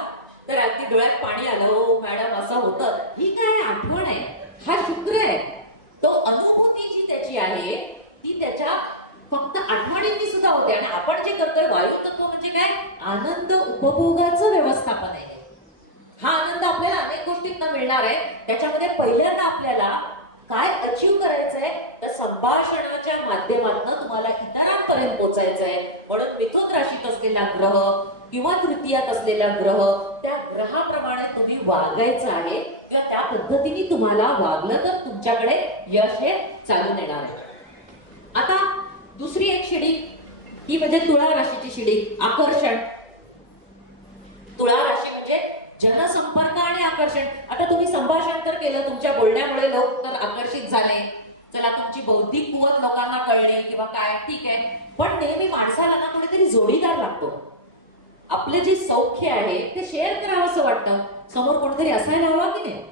तर अगदी डोळ्यात पाणी आलं. हो मॅडम असं होतं. ही काय आठवण आहे, हा शुक्र आहे. तो अनुभूती जी त्याची आहे ती त्याच्या फक्त आठवणींनी सुद्धा होते. आणि आपण जे करतोय वायू तत्व म्हणजे काय, आनंद उपभोगाचं व्यवस्थापन आहे. हा आनंद आपल्याला अनेक गोष्टींना मिळणार आहे. त्याच्यामध्ये पहिल्यांदा आपल्याला काय अचीव करायचंय, तर संभाषणाच्या माध्यमातून तुम्हाला इतरांपर्यंत पोहोचायचं आहे. म्हणून मिथुन राशीत असलेला ग्रह किंवा तृतीयात असलेला ग्रह, त्या ग्रहाप्रमाणे तुम्ही वागायचं आहे, किंवा त्या पद्धतीने तुम्हाला वागलं तर तुमच्याकडे यश हे चालून येणार आहे. आता दुसरी एक शिडी ही म्हणजे तुळा राशीची शिडी, आकर्षण. तुळा राशी म्हणजे जनसंपर्क आणि आकर्षण. आता तुम्ही संभाषण तर केलं, तुमच्या बोलण्यामुळे लोक तर आकर्षित झाले, चला तुमची बौद्धिक कुवत लोकांना कळली किंवा काय, ठीक आहे. पण नेहमी माणसाला ना कोणीतरी जोडीदार लागतो. आपले जे सौख्य आहे ते शेअर करावं असं वाटतं. समोर कोणतरी असायला हवा की नाही.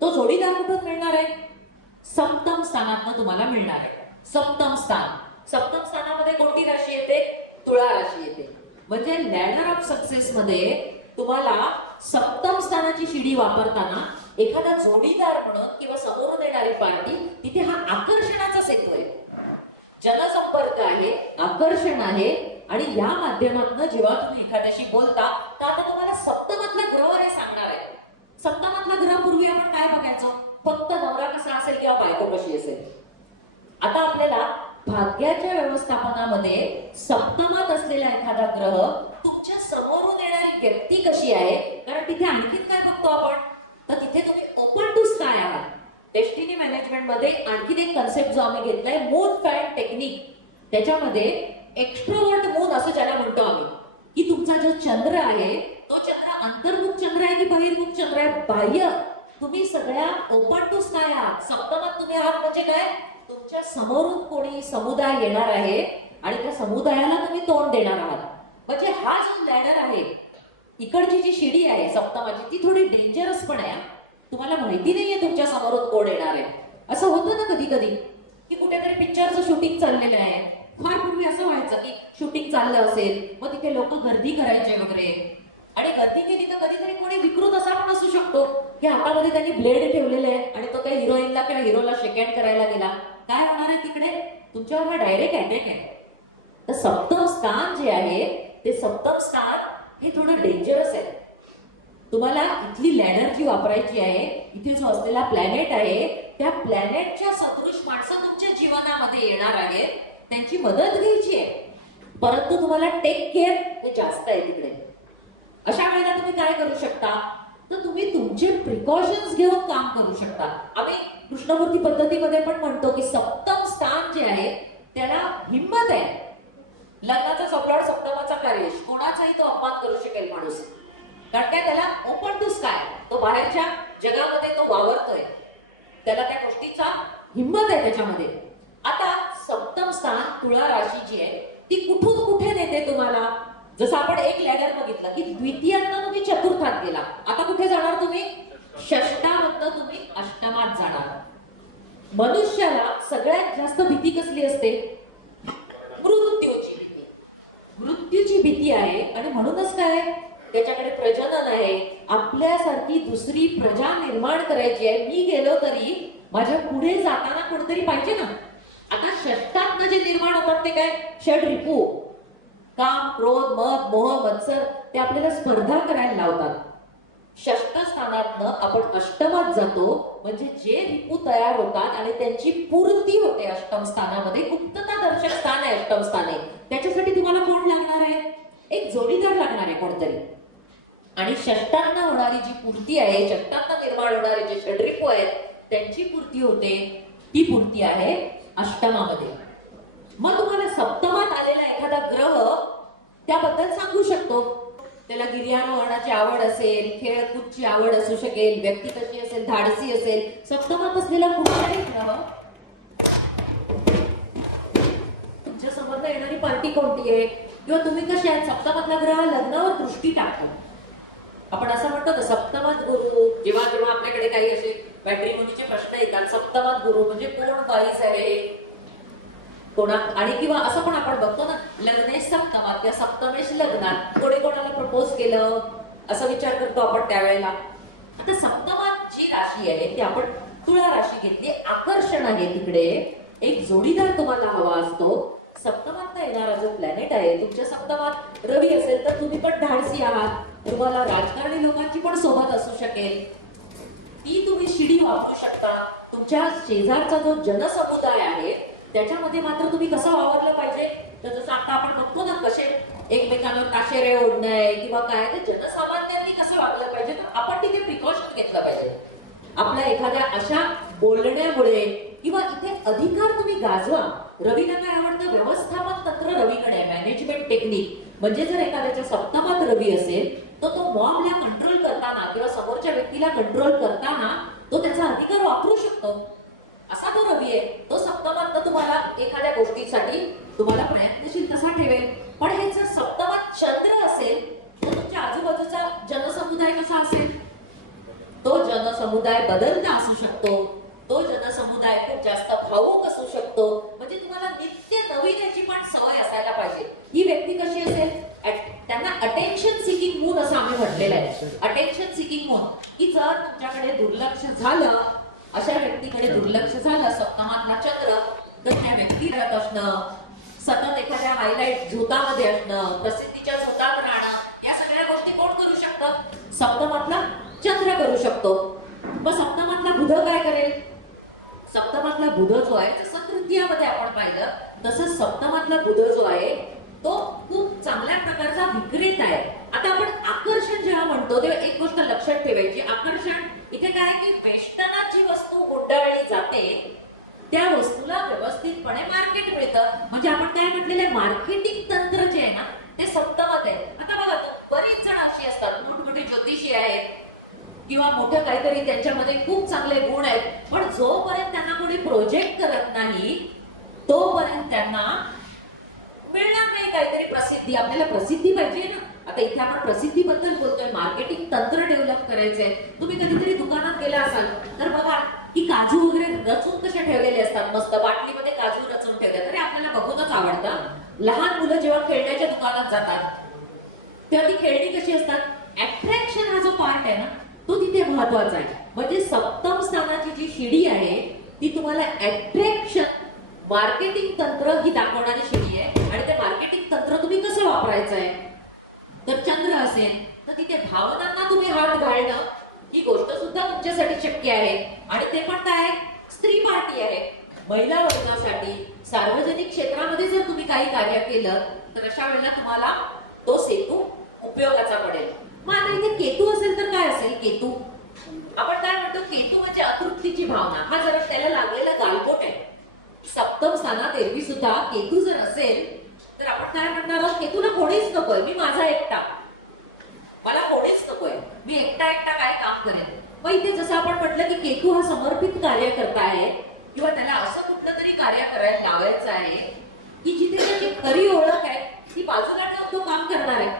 तो जोडीदार कुठून मिळणार आहे? सप्तम स्थानातनं तुम्हाला मिळणार आहे. सप्तम स्थान. सप्तम स्थानामध्ये कोणती राशी येते? तुळा राशी येते. म्हणजे लॅडर ऑफ सक्सेस मध्ये तुम्हाला सप्तम स्थानाची शिडी वापरताना एखादा जोडीदार म्हणून किंवा समोरून येणारी पार्टी, तिथे हा आकर्षणाचा सेतू आहे, जनसंपर्क आहे, आकर्षण आहे. आणि या माध्यमातून जेव्हा तुम्ही एखाद्याशी बोलता तर आता तुम्हाला सप्तमातला ग्रह हे सांगणार आहे. सप्तमातला ग्रह पूर्वी आपण काय बघायचो? फक्त नवरा कसा असेल किंवा बायको कशी असेल. आता आपल्याला भाग्याच्या व्यवस्थापनामध्ये सप्तमात असलेला एखादा ग्रह तुमच्या समोरून येणारी व्यक्ती कशी आहे, कारण तिथे आणखीन काय बघतो आपण, तर तिथे तुम्ही ओपन टू स्काय आहात. डेस्टिनी मॅनेजमेंट मध्ये आणखीन एक कन्सेप्ट जो आम्ही घेतलाय, मून फॅन टेक्निक. त्याच्यामध्ये एक्स्ट्रोवर्ट मून असं ज्याला म्हणतो आम्ही, की तुमचा जो चंद्र आहे तो चंद्र अंतर्मुख चंद्र आहे की बहिर्मुख चंद्र आहे? बाह्य. तुम्ही सगळ्या ओपन टू स्काय आहात. सप्तमात तुम्ही आहात म्हणजे काय? तुमच्या समोरून कोणी समुदाय येणार आहे आणि त्या समुदायाला तुम्ही तोंड देणार आहात. म्हणजे हा जो लॅडर आहे, इकडची जी शिडी आहे सप्तमाची, ती थोडी डेंजरस पण आहे. तुम्हाला माहिती नाहीये तुमच्या समोरून कोण येणार आहे. असं होतं ना कधी कधी, की कुठेतरी पिक्चरचं शूटिंग चाललेलं आहे. फार पूर्वी असं व्हायचं की शूटिंग चाललं असेल, मग तिथे लोक गर्दी करायचे वगैरे, आणि गर्दी केली तर कधीतरी कोणी विकृत असा पण असू शकतो की हातामध्ये त्यांनी ब्लेड ठेवलेले आहे आणि तो काही हिरोईनला किंवा हिरोला शेकहँड करायला गेला. काय होणार आहे तिकडे? तुमच्यावर डायरेक्ट अटॅक आहे. तर सप्तम स्थान जे आहे ते सप्तम स्थान हे थोडं डेंजरस आहे. तुम्हाला इथली लॅडर जी वापरायची आहे, इथे जो असलेला प्लॅनेट आहे त्या प्लॅनेटच्या सदृश माणसं तुमच्या जीवनामध्ये येणार आहेत, त्यांची मदत घ्यायची आहे. परंतु तुम्हाला टेक केअर हे जास्त आहे तिकडे. अशा वेळेला तुम्ही काय करू शकता, तर तुम्ही तुमचे प्रिकॉशन्स घेऊन काम करू शकता. आम्ही कृष्णमूर्ती पद्धतीमध्ये पण म्हणतो की सप्तम स्थान जे आहे त्याला हिंमत आहे. लग्नाचा सप्लॉट सप्तमाचा कार्यश, कोणाचाही तो अपमान करू शकेल माणूस, कारण काय त्याला ओपन टू स्काय, तो बाहेरच्या जगामध्ये तो वावरतोय, त्याला त्या गोष्टीचा हिंमत आहे त्याच्यामध्ये. आता सप्तम स्थान तुळा राशी जी आहे ती कुठून कुठे नेते तुम्हाला? जसं आपण एक लॅडर बघितलं की द्वितीयातनं तुम्ही चतुर्थात गेला, आता कुठे जाणार तुम्ही? षष्टामधनं तुम्ही अष्टमात जाणार. मनुष्याला सगळ्यात जास्त भीती कसली असते? मृत्यूची भीती. मृत्यूची भीती आहे आणि म्हणूनच काय, त्याच्याकडे प्रजनन आहे. आपल्यासारखी दुसरी प्रजा निर्माण करायची आहे. मी गेलो तरी माझ्या पुढे जाताना कोणतरी पाहिजे ना. आता षष्टातनं जे निर्माण होतात ते काय? षड रिपू, काम, क्रोध, मद, मोह, मत्सर, ते आपल्याला स्पर्धा करायला लावतात. षष्ठ स्थानातनं आपण अष्टमात जातो, म्हणजे जे रिपू तयार होतात आणि त्यांची पूर्ती होते अष्टम स्थानामध्ये. गुप्तता दर्शक स्थान आहे अष्टम स्थान आहे. त्याच्यासाठी तुम्हाला कोण लागणार आहे? एक जोडीदार लागणार आहे कोणतरी. आणि षष्टातनं होणारी जी पूर्ती आहे, षष्टातनं निर्माण होणारे जे षड्रिपू आहेत त्यांची पूर्ती होते, ती पूर्ती आहे अष्टमामध्ये. मग तुम्हाला सप्तमात आलेला एखादा ग्रह त्याबद्दल सांगू शकतो. त्याला गिर्यारोहणाची आवड असेल, खेळकूदची आवड असू शकेल, व्यक्ती कशी असेल, धाडसी असेल. सप्तमात असलेला कुठलाही ग्रह, तुमच्या समोर येणारी पार्टी कोणती आहे किंवा तुम्ही कसे आहात, सप्तमातला ग्रह लग्नावर दृष्टी टाकतो. आपण असं म्हणतो ना सप्तमात गुरु. जेव्हा जेव्हा आपल्याकडे काही असे मॅट्रिमोनीचे प्रश्न येतात, सप्तमात गुरु म्हणजे कोण बाईस आहे कोणा, आणि किंवा असं पण आपण बघतो ना, लग्नेश सप्तमात किंवा सप्तमेश लग्नात कोणी कोणाला प्रपोज केलं असं विचार करतो आपण त्यावेळेला. आता सप्तमात जी राशी आहे ती आपण तुळा राशी घेतली. आकर्षण आहे तिकडे, एक जोडीदार तुम्हाला हवा असतो. सप्तमात येणारा जो प्लॅनेट आहे, तुमच्या सप्तमात रवी असेल तर तुम्ही पण धाडसी आहात, तुम्हाला राजकारणी लोकांची पण सोबत असू शकेल. ती तुम्ही शिडी वापरू शकता. तुमच्या शेजारचा जो जनसमुदाय आहे त्याच्यामध्ये मात्र तुम्ही कसं वावरलं पाहिजे, तर जसं आता आपण बघतो ना कसे एकमेकांवर काशेरे ओढणं किंवा काय, तर जनसामान्यांनी कसं वागलं पाहिजे, तर आपण तिथे प्रिकॉशन घेतलं पाहिजे. आपल्या एखाद्या अशा बोलण्यामुळे किंवा इथे अधिकार तुम्ही गाजवा. रवीला काय आवडतं? व्यवस्थापन तंत्र रवीकडे आहे, मॅनेजमेंट टेक्निक. म्हणजे जर एखाद्याच्या सप्तमात रवी असेल तर तो मॉबला कंट्रोल करताना किंवा समोरच्या व्यक्तीला कंट्रोल करताना तो त्याचा अधिकार वापरू शकतो. असा तो रवी आहे. तो सप्तमात तुम्हाला एखाद्या गोष्टीसाठी तुम्हाला प्रयत्नशील कसा ठेवेल. पण हे जर सप्तमात चंद्र असेल जनसमुदाय बदलता असू शकतो, तो जनसमुदाय खूप जास्त भावुक असू शकतो. म्हणजे तुम्हाला नित्य नवीन याची पण सवय असायला पाहिजे. ही व्यक्ती कशी असेल? त्यांना अटेन्शन सिकिंग मूड असं आम्ही म्हटलेलं आहे. अटेन्शन सिकिंग मूड, की जर तुमच्याकडे दुर्लक्ष झालं, अशा व्यक्तीकडे दुर्लक्ष झालं सप्तमातला चंद्र, तर त्या व्यक्ती करत असणं, सतत एखाद्या हायलाइट झोतामध्ये असणं, प्रसिद्धीच्या झोतात राहणं, या सगळ्या गोष्टी कोण करू शकतं? सप्तमातला चंद्र करू शकतो. मग सप्तमातला बुध काय करेल? सप्तमातला बुध जो आहे, जसं तृतीयामध्ये आपण पाहिलं तसं सप्तमातला बुध जो आहे तो खूप चांगल्या प्रकारचा विक्रेत आहे. आता आपण आकर्षण जेव्हा म्हणतो तेव्हा एक गोष्ट लक्षात ठेवायची, आकर्षण इथे काय आहे की वेष्टनात जी वस्तू गुंडाळली जाते त्या वस्तूला व्यवस्थितपणे मार्केट मिळतं. म्हणजे आपण काय म्हटलेलं आहे, मार्केटिंग तंत्र जे आहे ना ते सप्तमात आहे. आता बघा, बरीच जण अशी असतात, मोठमोठे ज्योतिषी आहेत किंवा मोठं काहीतरी त्यांच्यामध्ये खूप चांगले गुण आहेत, पण जोपर्यंत त्यांना कोणी प्रोजेक्ट करत नाही तोपर्यंत त्यांना मिळणार नाही काहीतरी प्रसिद्धी. आपल्याला प्रसिद्धी पाहिजे ना. आता इथे आपण प्रसिद्धीबद्दल बोलतोय, मार्केटिंग तंत्र डेव्हलप करायचंय. तुम्ही कधीतरी दुकानात गेला असाल तर बघा की काजू वगैरे रचून कसे ठेवलेले असतात, मस्त बाटलीमध्ये काजू रचून ठेवले, तरी आपल्याला बघूनच आवडतं. लहान मुलं जेव्हा खेळण्याच्या दुकानात जातात तेव्हा ती खेळणी कशी असतात, अट्रॅक्शन हा जो पार्ट आहे ना तो तिथे महत्वाचा आहे. म्हणजे सप्तम स्थानाची जी शिडी आहे ती तुम्हाला अट्रॅक्शन, मार्केटिंग तंत्र ही दाखवणारी शिडी आहे. आणि ते मार्केटिंग तंत्र तुम्ही कसं वापरायचं आहे, तर चंद्र असेल तर तिथे भावनांना तुम्ही हात घालणं ही गोष्ट सुद्धा तुमच्यासाठी शक्य आहे. आणि ते पण काय, स्त्री पार्टी आहे. महिला वर्गासाठी सार्वजनिक क्षेत्रामध्ये जर तुम्ही काही कार्य केलं तर अशा वेळेला तुम्हाला तो सेतू उपयोगाचा पडेल. मग आता इथे केतू असेल तर काय असेल? केतू, आपण काय म्हणतो, केतू म्हणजे अतृप्तीची भावना. हा जरा त्याला लागलेला गालबोट आहे. सप्तम स्थानात एरवी सुद्धा केतू जर असेल तर आपण काय म्हणणार आहोत, केतूला कोणीच नकोय, मी माझा एकटा, मला कोणीच नकोय, मी एकटा एकटा काय काम करेन. मग इथे जसं आपण म्हटलं की केतू हा समर्पित कार्य करता आहे किंवा त्याला असं कुठलं तरी कार्य करायला लावायचं आहे की जिथे त्याची खरी ओळख आहे ती बाजूला ठेवून तो काम करणार आहे.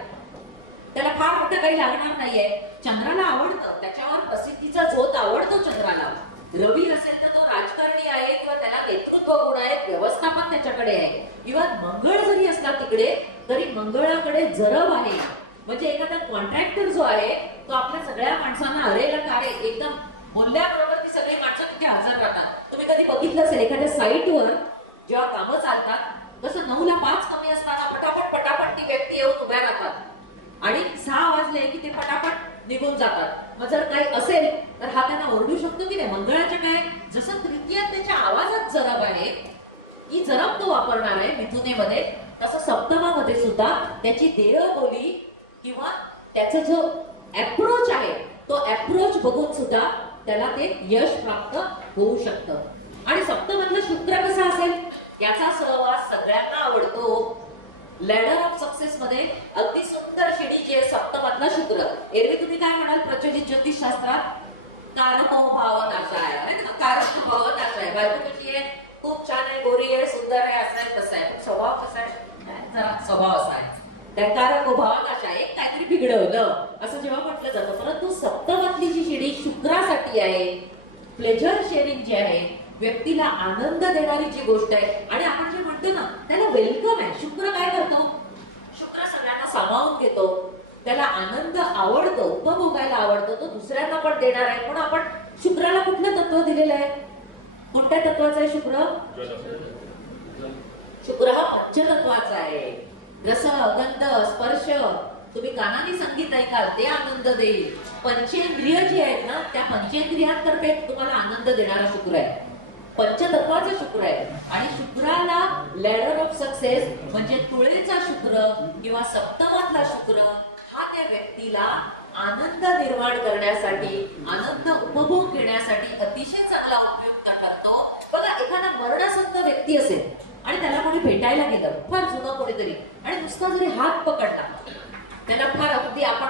त्याला फार मोठं काही लागणार नाहीये. चंद्राला आवडतं, त्याच्यावर प्रसिद्धीचा झोत आवडतो चंद्राला. रवी असेल तर तो राजकारणी आहे किंवा त्याला नेतृत्व गुण आहेत, व्यवस्थापन त्याच्याकडे आहे. इव्हन मंगळ जरी असला तिकडे तरी मंगळाकडे जरब आहे. म्हणजे एखादा कॉन्ट्रॅक्टर जो आहे तो आपल्या सगळ्या माणसांना अरेला कार्य एकदम बोलल्याबरोबर ती सगळी माणसं तिथे हजर राहतात. तुम्ही कधी बघितलं असेल एखाद्या साईटवर जेव्हा कामं चालतात तसं 9ला 5 कमी असताना पटापट पटापट ती व्यक्ती येऊन उभ्या राहतात आणि 6 वाजले की ते पटापट निघून जातात. मग जर काही असेल तर हा त्यांना ओरडू शकतो की नाही. मंगळाच्या काय, जसं तृतीयात त्याच्या आवाजात जरब आहे, ही जरब तो वापरणार आहे मिथुनेमध्ये, तसं सप्तमामध्ये सुद्धा त्याची देहबोली किंवा त्याचा जो अप्रोच आहे तो अप्रोच बघून सुद्धा त्याला ते यश प्राप्त होऊ शकतं. आणि सप्तमातला शुक्र कसा असेल, याचा सहवास सगळ्यांना आवडतो. लॅडर ऑफ सक्सेस मध्ये अगदी सुंदर शिडी जी आहे सप्तमातला शुक्र. एरवी तुम्ही काय म्हणाल प्रचलित ज्योतिषशास्त्रात, कारको भावनाचा आहे, कारको भावनाचा आहे. बायको कशी आहे, खूप छान आहे, गोरी आहे, सुंदर आहे, असं आहे तसं आहे. स्वभाव कसा आहे, जरा स्वभाव असा आहे. त्या कारको भावनाचा एक काहीतरी बिघडवलं असं जेव्हा म्हटलं जातं. परंतु सप्तमातली जी शिडी शुक्रासाठी आहे, प्लेजर शेअरिंग जे आहे, व्यक्तीला आनंद देणारी जी गोष्ट आहे. आणि आपण जे म्हणतो ना त्याला वेलकम आहे. शुक्र काय करतो, शुक्र सगळ्यांना सामावून घेतो, त्याला आनंद आवडतो, उपभोगायला आवडतो, तो दुसऱ्यांना पण देणार आहे. पण आपण शुक्राला कुठलं तत्व दिलेलं आहे, कोणत्या तत्वाचं आहे शुक्र? शुक्र हा पंचतत्वाचा आहे. रस, गंध, स्पर्श, तुम्ही कानाने संगीत ऐकाल ते आनंद देईल. पंचेंद्रिय जी आहेत ना त्या पंचेंद्रियांतर्फे तुम्हाला आनंद देणारा शुक्र आहे, पंचतत्वाचा शुक्र आहे. आणि शुक्राला लॅडर ऑफ सक्सेस म्हणजे तुळेचा शुक्र किंवा सप्तमातला शुक्र हा त्या व्यक्तीला आनंद निर्माण करण्यासाठी, आनंद उपभोग घेण्यासाठी अतिशय चांगला उपयुक्त ठरतो. बघा, एखादा मरणासन्न व्यक्ती असेल आणि त्याला कोणी भेटायला गेलं, फार जुनं कोणीतरी, आणि नुसता जरी हात पकडला, त्याला फार अगदी आपण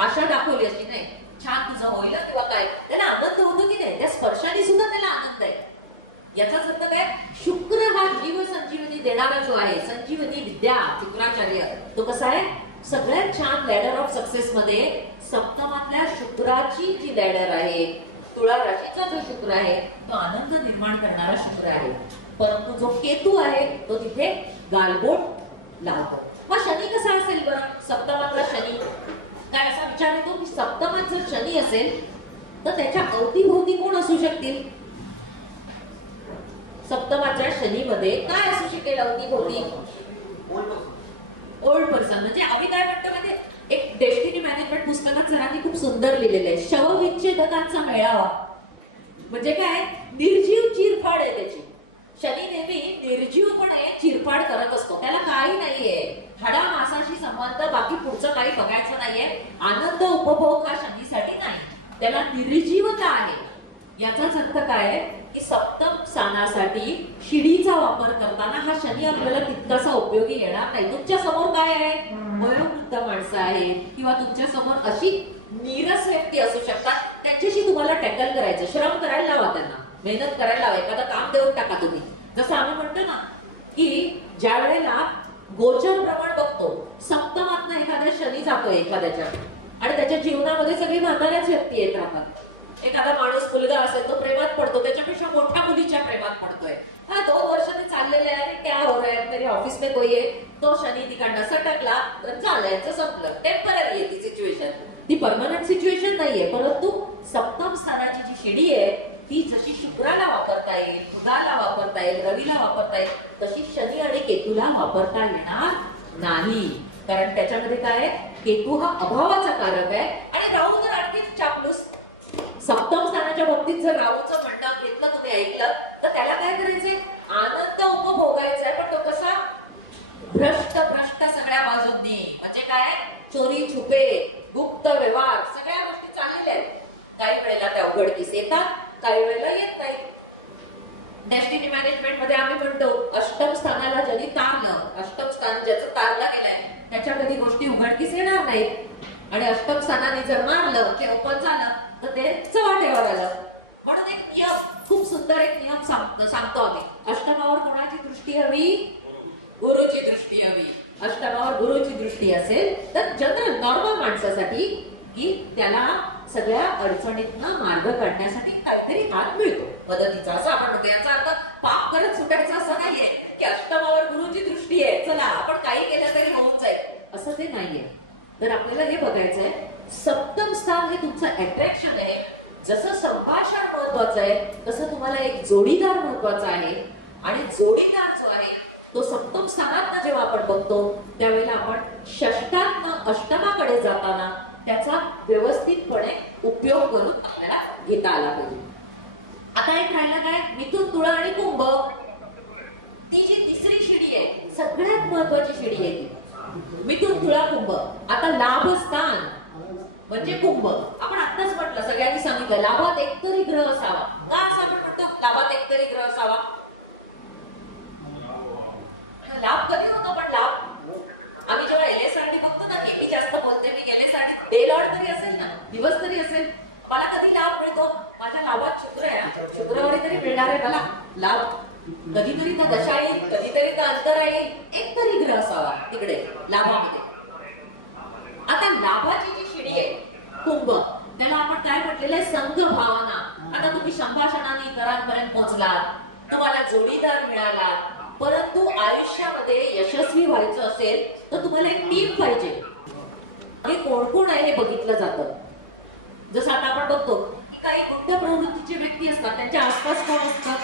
आशा दाखवली असती, नाही छान तुझं होईल किंवा काय, त्याला आनंद होतो की नाही, त्या स्पर्शाने सुद्धा त्याला आनंद आहे. याचाच अर्थ काय, शुक्र हा जीव संजीवनी देणारा जो आहे, संजीवनी विद्या शुक्राचार्य, तो कसा आहे, सगळ्यात छान लॅडर ऑफ सक्सेस मध्ये सप्तमातल्या शुक्राची जी लॅडर आहे तुळा राशीचा जो शुक्र आहे तो आनंद निर्माण करणारा शुक्र आहे, परंतु जो केतू आहे तो तिथे गालबोट लावतो. मग शनी कसा असेल बरं? सप्तमातला शनी काय असा विचार येतो की सप्तमात जर शनी असेल तर त्याच्या अवतीभोवती कोण असू शकतील? सप्तमाच्या शनीमध्ये काय असू शकेल अवतीभोवती? Old person. म्हणजे आम्ही काय म्हणतो माहिती, एक डेस्टिनी मॅनेजमेंट पुस्तकात सरांनी खूप सुंदर लिहिलेलं आहे, शवविच्छेदकांचा मेळावा. म्हणजे काय? निर्जीव चिरफाड आहे त्याची. शनी नेहमी निर्जीवपणे चिरफाड करत असतो, त्याला काही नाहीये, हाडा मासाशी संबंध, बाकी पुढचं काही बघायचं नाहीये. आनंद उपभोग हा शनीसाठी नाही, त्याला निर्जीवता आहे. याचाच अर्थ काय आहे की सप्तम स्थानासाठी शिडीचा वापर करताना हा शनी आपल्याला तितकासा उपयोगी येणार नाही. तुमच्या समोर काय आहे? वयोवृद्ध माणसं आहेत किंवा तुमच्या समोर अशी नीरस व्यक्ती असू शकतात, त्यांच्याशी तुम्हाला टॅकल करायचं, श्रम करायला लावा, त्यांना मेहनत करायला लावा, एखादं काम देऊन टाका तुम्ही. जसं आम्ही म्हणतो ना की ज्या वेळेला गोचर प्रमाण बघतो, सप्तमातनं एखादा शनी जातोय एखाद्याच्या आणि त्याच्या जीवनामध्ये सगळी म्हाताऱ्याच व्यक्ती येत राहतात. एखादा माणूस मुलगा असेल तो प्रेमात पडतो, त्याच्यापेक्षा मोठ्या मुलीच्या प्रेमात पडतोय. हा 2 वर्ष ते चाललेले आहे, क्या हो रहा है, मेरे ऑफिस में कोई है, तो शनी तिकडनं सटकला तर चालायचं संपलं. टेम्पररी आहे ती सिच्युएशन, ती परमनंट सिच्युएशन नाहीये. परंतु सप्तम स्थानाची जी शिडी आहे ती जशी शुक्राला वापरता येईल, बुधाला वापरता येईल, रवीला वापरता येईल, तशी शनी आणि केतूला वापरता येणार नाही. कारण त्याच्यामध्ये काय आहे, केतू हा अभावाचा कारक आहे आणि राहू तर आणखीच चापलूस. सप्तम स्थानाच्या बाबतीत जर राहूचं म्हणणं घेतलं, तुम्ही ऐकलं, तर त्याला काय करायचंय? आनंद उपभोगायचा आहे, पण तो कसा? भ्रष्ट सगळ्या बाजूंनी. म्हणजे काय? चोरी छुपे, गुप्त व्यवहार, सगळ्या गोष्टी चाललेल्या आहेत. काही वेळेला त्या उघडकीस येतात, काही वेळेला येत नाही. डेस्टिनी मॅनेजमेंट मध्ये आम्ही म्हणतो अष्टम स्थानाला ज्यांनी तारलं, अष्टम स्थान ज्याचं तारला गेलंय त्याच्या कधी गोष्टी उघडकीस येणार नाहीत. आणि अष्टम स्थानाने जर मारलं की ओपन झालं तर ते चव्हाट्यावर आलं. म्हणून एक नियम, खूप सुंदर एक नियम सांगतो आम्ही. अष्टमावर कोणाची दृष्टी हवी? गुरुची दृष्टी हवी. अष्टमावर गुरुची दृष्टी असेल तर जनरल नॉर्मल माणसासाठी की त्याला सगळ्या अडचणीतनं मार्ग काढण्यासाठी काहीतरी हात मिळतो मदतीचा, असं आपण म्हणतो. याचा अर्थ पाप करत सुटायचं असं नाहीये की अष्टमावर गुरुची दृष्टी आहे, चला आपण काही केलं तरी होऊन जाईल, असं ते नाहीये. तर आपल्याला हे बघायचंय, सप्तम स्थान हे तुमचं अट्रॅक्शन आहे. जसं संभाषण महत्वाचं आहे तसं तुम्हाला एक जोडीदार महत्वाचा आहे. आणि जोडीदार जो आहे तो सप्तम स्थानात जेव्हा आपण बघतो त्यावेळेला आपण षष्टातनं अष्टमाकडे जाताना त्याचा व्यवस्थितपणे उपयोग करून आपल्याला घेता आला पाहिजे. आता एक राहिला काय? मिथुन, तुळा आणि कुंभ. ती जी तिसरी शिडी आहे सगळ्यात महत्वाची शिडी आहे ती, मिथुन, तुळा, कुंभ. आता लाभस्थान म्हणजे कुंभ. आपण आत्ताच म्हटलं, सगळ्यांनी सांगितलं लाभात एकतरी ग्रह असावा. का असं आपण म्हणतो लाभात एकतरी ग्रह असावा? लाभ कधी होतो? पण लाभ आम्ही जेव्हा LSRD बघतो ना, मी जास्त बोलते, मी LSRD डे लॉर्ड तरी असेल ना, दिवस तरी असेल, मला कधी लाभ मिळतो? माझ्या लाभात शुक्र आहे, शुक्रवारी तरी मिळणार आहे मला लाभ. कधीतरी तर दशा येईल, कधीतरी तर अंतर येईल, एक तरी ग्रह असावा तिकडे लाभामध्ये. आता लाभाची जी शिडी आहे कुंभ, त्याला आपण काय म्हटलेलं आहे? संघ भावना. आता तुम्ही संभाषणाने घरांपर्यंत पोहोचलात, तुम्हाला जोडीदार मिळाला, परंतु आयुष्यामध्ये यशस्वी व्हायचं असेल तर तुम्हाला एक टीम पाहिजे. हे कोण कोण आहे हे बघितलं जातं. जसं आता आपण बघतो की काही गुंड प्रवृत्तीचे व्यक्ती असतात, त्यांच्या आसपास कोण असतात?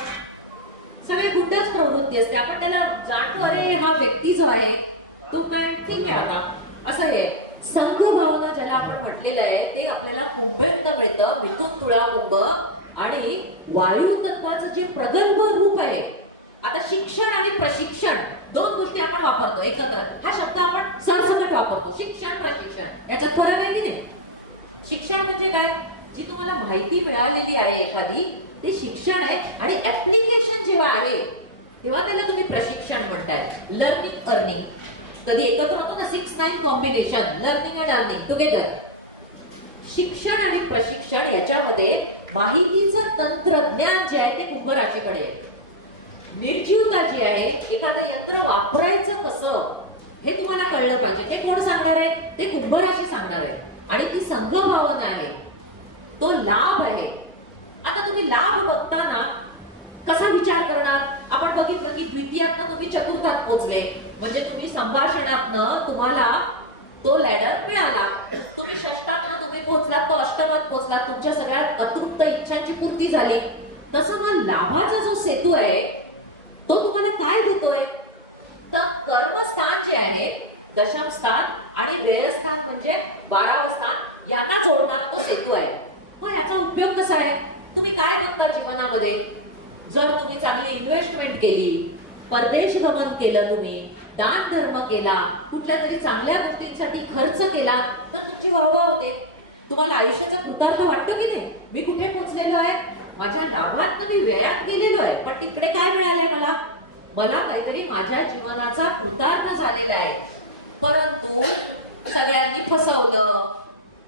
सगळे गुंडच प्रवृत्ती असते. आपण त्याला जाणतो, अरे हा व्यक्ती जो आहे तो काय ठीक आहे आता असं आहे. संघ भावना ज्याला आपण म्हटलेलं आहे ते आपल्याला कुंभयुक्त मिळतं. मिथुन, तुळा, कुंभ. आणि वायू तत्वाचं जे प्रगल्भ रूप आहे. आता शिक्षण आणि प्रशिक्षण दोन गोष्टी आपण वापरतो एकत्र. हा शब्द आपण सरसकट वापरतो, शिक्षण प्रशिक्षण. याच्यात फरक आहे की नाही? शिक्षण म्हणजे काय? जी तुम्हाला माहिती मिळालेली आहे एखादी, ते शिक्षण आहे. आणि ऍप्लिकेशन जेव्हा आहे तेव्हा त्याला तुम्ही प्रशिक्षण म्हणताय. लर्निंग अर्निंग कधी एकत्र होतो ना, 6-9 combination, learning and earning together. शिक्षण आणि प्रशिक्षण याच्यामध्ये माहितीचं तंत्रज्ञान जे आहे ते कुंभ राशीकडे आहे. निर्जीवता जी आहे, एखादं यंत्र वापरायचं कसं हे तुम्हाला कळलं पाहिजे. ते कोण सांगणार आहे? ते कुंभ राशी सांगणार आहे. आणि ती संघ भावना आहे, तो लाभ आहे. आता तुम्ही लाभ बघताना कसा विचार करणार? आपण बघितलं की द्वितीयातनं तुम्ही चतुर्थात पोहोचले, म्हणजे तुम्ही संभाषणातनं तुम्हाला तो लॅडर मिळाला. तुम्ही षष्टातनं तुम्ही पोहोचलात, तो अष्टमात पोहोचलात, तुमच्या सगळ्या अतृप्त इच्छांची पूर्ती झाली. तसं मग लाभाचा जो सेतू आहे तो तुम्हाला काय देतोय? तर कर्मस्थान जे आहे, दशम स्थान आणि व्ययस्थान म्हणजे 12वं स्थान, यांना जोडणारा तो सेतू आहे. मग याचा उपयोग कसा आहे? तुम्ही काय करता जीवनामध्ये? जर तुम्ही चांगली इन्व्हेस्टमेंट केली, परदेश गमन केलं, तुम्ही दान धर्म केला, कुठल्या तरी चांगल्या गोष्टींसाठी खर्च केला, तर तुमची वाहवा होते. तुम्हाला आयुष्याचा कृतार्थ वाटतो की नाही? मी कुठे पोहोचलेलो आहे? माझ्या लाभात मी व्ययात गेलेलो आहे, पण तिकडे काय मिळालंय मला? मला काहीतरी माझ्या जीवनाचा कृतार्थ झालेला आहे. परंतु सगळ्यांनी फसवलं,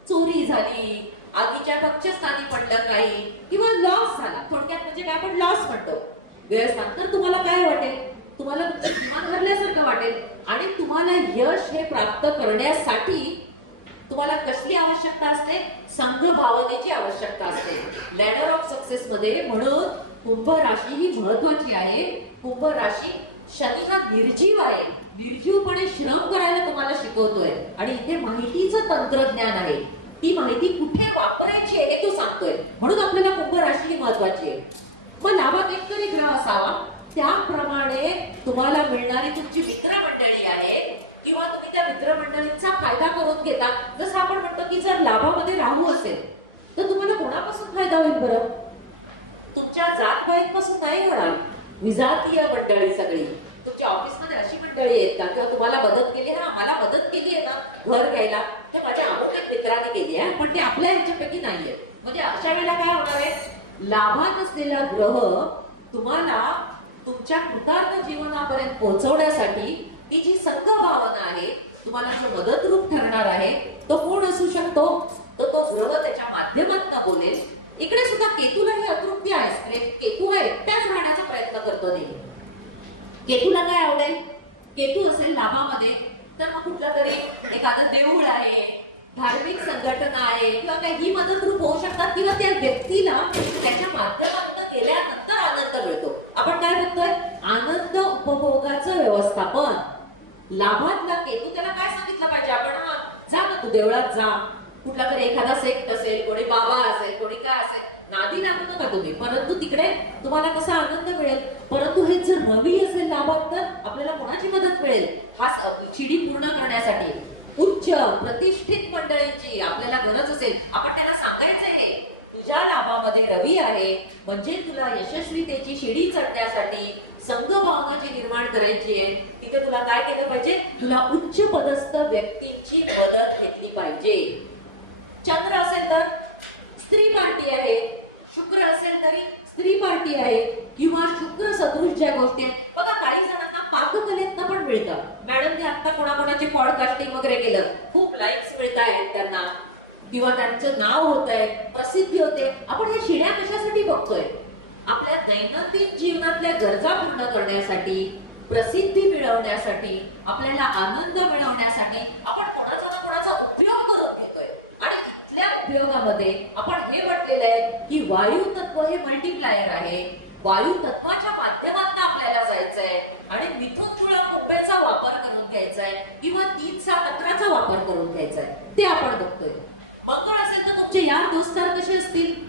चोरी झाली, आगीच्या कक्षस्थानी पडलं काही, किंवा लॉस झाला. थोडक्यात म्हणजे काय आपण लॉस म्हणतो, व्यवस्थान. तर तुम्हाला काय वाटेल? तुम्हाला तुमचं जीवन हरल्यासारखं वाटेल. आणि तुम्हाला यश हे प्राप्त करण्यासाठी तुम्हाला कसली आवश्यकता असते? संघ भावनेची आवश्यकता असते लॅडर ऑफ सक्सेस मध्ये. म्हणून कुंभ राशी ही महत्वाची आहे. कुंभ राशी, शनी हा निर्जीव आहे, निर्जीवपणे श्रम करायला तुम्हाला शिकवतोय. आणि इथे माहितीचं तंत्रज्ञान आहे, ती माहिती कुठे वापरायची आहे हे तो सांगतोय. म्हणून आपल्याला कुंभ राशी ही महत्वाची आहे. मग लाभात एक तरी ग्रह असावा, त्याप्रमाणे तुम्हाला मिळणारी तुमची मित्रमंडळी आहे, किंवा तुम्ही त्या मित्रमंडळींचा फायदा करून घेता. जसं आपण म्हणतो की जर लाभामध्ये राहू असेल तर तुम्हाला कोणापासून फायदा होईल बरं? तुमच्या जातभाईंपासून नाही होणार. विजातीय मंडळी सगळी, तुमच्या ऑफिसमध्ये अशी मंडळी आहेत का किंवा तुम्हाला मदत केली? हा, मला मदत केली आहे ना घर घ्यायला, तर माझ्या अमुक मित्राने केली आहे, पण ते आपल्या ह्याच्यापैकी नाहीये. म्हणजे अशा वेळेला काय होणार आहे? लाभात असलेला ग्रह तुम्हाला तुमच्या कृतार्थ जीवनापर्यंत पोहोचवण्यासाठी ती जी संघ भावना आहे, तुम्हाला जो मदतरूप ठरणार आहे, तो कोण असू शकतो? तर तो ग्रह त्याच्या माध्यमातून बोलेल. इकडे सुद्धा केतूला ही अतृप्ती आहे. केतू आहे एकट्याच राहण्याचा प्रयत्न करतो नाही. केतूला काय आवडेल? केतू असेल लाभामध्ये तर मग कुठलं तरी एखादं देऊळ आहे, धार्मिक संघटना आहे, किंवा काही मदतरूप होऊ शकतात, किंवा त्या व्यक्तीला त्याच्या माध्यमातून केल्यानंतर आनंद मिळतो. आपण काय बघतोय? आनंद उपभोगाचं व्यवस्थापन. लाभातला केतू त्याला काय सांगितलं पाहिजे? आपण जा ना, तू देवळात जा, कुठला तरी एखादा सेक्ट असेल, कोणी बाबा असेल, कोणी काय असेल, नादी लागू नका तुम्ही, परंतु तिकडे तुम्हाला कसा आनंद मिळेल. परंतु हे जर रवी असेल लाभात, तर आपल्याला कोणाची मदत मिळेल? हा शिडी पूर्ण करण्यासाठी उच्च प्रतिष्ठित मंडळींची आपल्याला गरज असेल. आपण त्याला सांगायचं आहे, तुझ्या लाभामध्ये रवी आहे, म्हणजे तुला यशस्वीतेची शिडी चढण्यासाठी संघ भावना जी निर्माण करायची आहे, तिथे तुला काय केलं पाहिजे? तुला उच्च पदस्थ व्यक्तींची मदत घेतली पाहिजे. चंद्र असेल तर स्त्री पार्टी आहे, शुक्र असेल तरी स्त्री पार्टी आहे, किंवा शुक्र सदृश ज्या गोष्टी आहेत. बघा, काही जणांना पाककलेतनं पण मिळतं. मॅडमने आता कोणाकोणाचे पॉडकास्टिंग वगैरे केलं, खूप लाईक्स मिळत आहेत त्यांना, किंवा त्यांचं नाव होत आहे, प्रसिद्धी होते. आपण हे शिड्या कशासाठी बघतोय? आपल्या दैनंदिन जीवनातल्या गरजा पूर्ण करण्यासाठी, प्रसिद्धी मिळवण्यासाठी, आपल्याला आनंद मिळवण्यासाठी आपण कोणाचा ना कोणाचा उपयोग करून घेतोय. आणि इथल्या उपयोगामध्ये आपण हे म्हटलेलं आहे की वायू तत्व हे मल्टीप्लायर आहे. वायू तत्वाच्या माध्यमातून आपल्याला जायचंय आणि मिथुन तुळा कुंभेचा वापर करून घ्यायचा आहे, किंवा 3-7-11चा वापर करून घ्यायचा आहे, ते आपण बघतोय. मंगळ असेल तर तुमचे यार दोस्तार कसे असतील?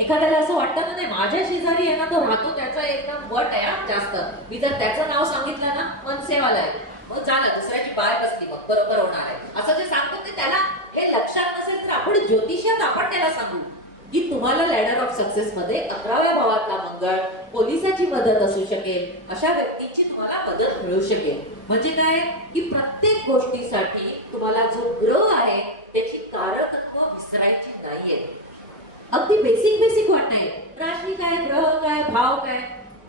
एखाद्याला असं वाटतं ना, नाही माझ्या शेजारी आहे ना, तो राहतो, त्याचा एकदम वट आहे जास्त, मी जर त्याचं नाव सांगितलं ना, मनसेवाला आहे, मग झालं, दुसऱ्याची पाय बसली, मग बरोबर होणार आहे, असं जे सांगतो ते त्याला हे लक्षात नसेल तर आपण ज्योतिषात आपण त्याला सांगू की तुम्हाला लॅडर ऑफ सक्सेस मध्ये 11व्या भावातला मंगळ पोलिसाची मदत असू शकेल, अशा व्यक्तींची तुम्हाला मदत मिळू शकेल. म्हणजे काय की प्रत्येक गोष्टीसाठी तुम्हाला जो ग्रह आहे त्याची कारकत्व विसरायची नाहीये. अगदी बेसिक वाटतंय, राशी काय, ग्रह काय, भाव काय,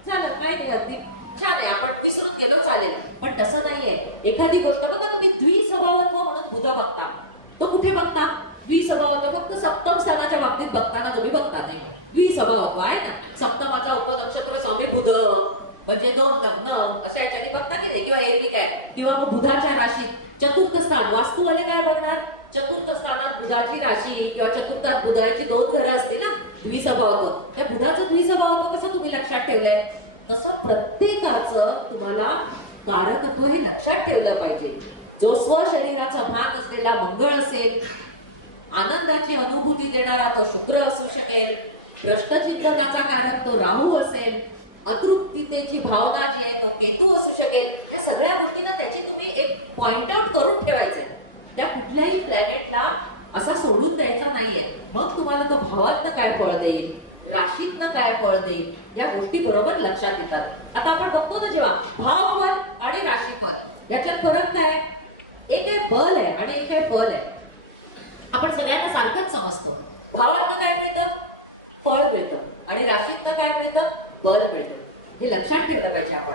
झालं काय नाही, अगदी छान आहे, आपण विसरून गेलो चालेल. पण तसं नाहीये. एखादी गोष्ट बघा, तुम्ही द्विस्वभावत्व म्हणून बुध बघता, तो कुठे बघता? द्विस्वभावत्व फक्त सप्तम स्थानाच्या बाबतीत बघताना तुम्ही बघता नाही. द्विस्वभावत्व आहे ना, सप्तमाचा उपनक्षत्र स्वामी बुध, म्हणजे 2 लग्न अशा याच्याने बघता की नाही, किंवा एरवी काय, किंवा मग बुधाच्या राशीत चतुर्थ स्थान, वास्तूवाले काय बघणार? चतुर्थ स्थानात बुधाची राशी किंवा चतुर्थात बुधाची 2 घरं असते ना, द्विसभावत्व. त्या बुधाचं द्विसभावत्व कसं तुम्ही लक्षात ठेवलंय, तसं प्रत्येकाचं तुम्हाला कारकत्व हे लक्षात ठेवलं पाहिजे. जो स्वशरीराचा भाग असलेला मंगळ असेल, आनंदाची अनुभूती देणारा तो शुक्र असू शकेल, भ्रष्टचिंतनाचा कारक तो राहू असेल, अतृप्तीतेची भावना जी आहे तो केतू असू शकेल. या सगळ्या गोष्टींना त्याची तुम्ही एक पॉइंट आउट करून ठेवायचे. त्या कुठल्याही प्लॅनेटला असा सोडून द्यायचा नाहीये. मग तुम्हाला तो भावातनं काय फळ देईल, राशीतनं काय फळ देईल, या गोष्टी बरोबर लक्षात येतात. आता आपण बघतो ना, जेव्हा भावफल आणि राशीफल याच्यात फरक काय, एक आहे बल आहे आणि एक आहे बल आहे. आपण सगळ्यांना सारखंच समजतो. भावातनं काय मिळतं, फळ मिळतं, आणि राशीतनं काय मिळतं, बल मिळतं. हे लक्षात ठेवलं पाहिजे आपण.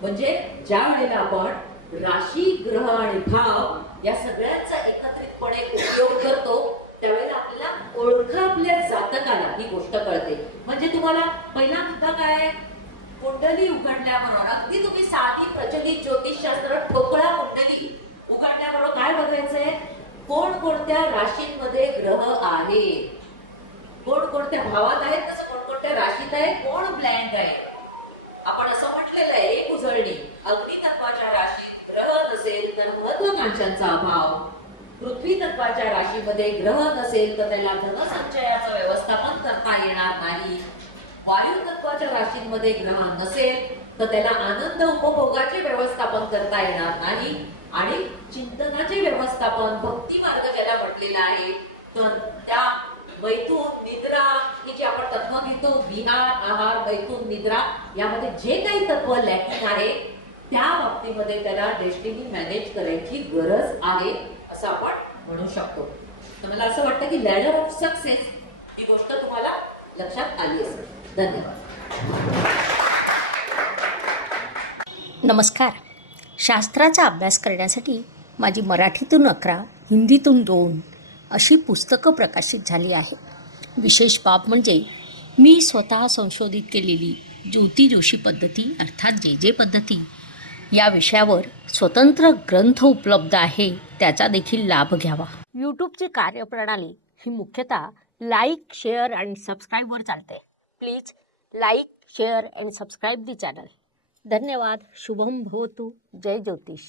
म्हणजे ज्या वेळेला आपण राशी, ग्रह आणि भाव या सगळ्यांचा एकत्रितपणे उपयोग करतो, त्यावेळेला आपल्याला ओळख आपल्या जातकाला ही गोष्ट कळते. म्हणजे तुम्हाला पहिला मुद्दा काय आहे, कुंडली उघडल्याबरोबर, अगदी तुम्ही साधी प्रचलित ज्योतिषशास्त्र ठोकळा कुंडली उघडल्याबरोबर काय बघायचंय, कोणकोणत्या राशींमध्ये ग्रह आहेत, कोणकोणत्या भावात आहेत, तसं कोणकोणत्या राशीत आहे, कोण ब्लँक आहे. आपण असं म्हटलेलं आहे, एक उजळणी अग्नी तत्वाच्या राशीत ग्रह नसेल तर महत्वाकांक्षांचा अभाव, पृथ्वी तत्वाच्या राशीमध्ये ग्रह नसेल तर त्याला धनसंचयाचं व्यवस्थापन करता येणार नाही, वायू तत्वाच्या राशींमध्ये ग्रह नसेल तर त्याला आनंद उपभोगाचे व्यवस्थापन करता येणार नाही, आणि चिंतनाचे व्यवस्थापन, भक्ती मार्ग ज्याला म्हटलेला आहे, तर त्या मैथून, निद्रा ही जी आपण तत्व घेतो, विहार, आहार, मैथून, निद्रा, यामध्ये जे काही तत्व लॅकिंग आहे त्या बाबतीमध्ये त्याला डेस्टिनी मॅनेज करायची गरज आहे असं आपण म्हणू शकतो. तर मला असं वाटतं की लॅडर ऑफ सक्सेस ही गोष्ट तुम्हाला लक्षात आली असेल. धन्यवाद. नमस्कार. शास्त्राचा अभ्यास करण्यासाठी माझी मराठीतून 11, हिंदीतून 2 अशी पुस्तकं प्रकाशित झाली आहे. विशेष बाब म्हणजे मी स्वतः संशोधित केलेली ज्योती जोशी पद्धती अर्थात जे पद्धती या विषयावर स्वतंत्र ग्रंथ उपलब्ध आहे, त्याचा देखील लाभ घ्यावा. यूट्यूबची कार्यप्रणाली ही मुख्यतः लाईक, शेअर आणि सबस्क्राईबवर चालते. Please like, share and subscribe the channel. धन्यवाद. शुभम भवतु. जय ज्योतिष.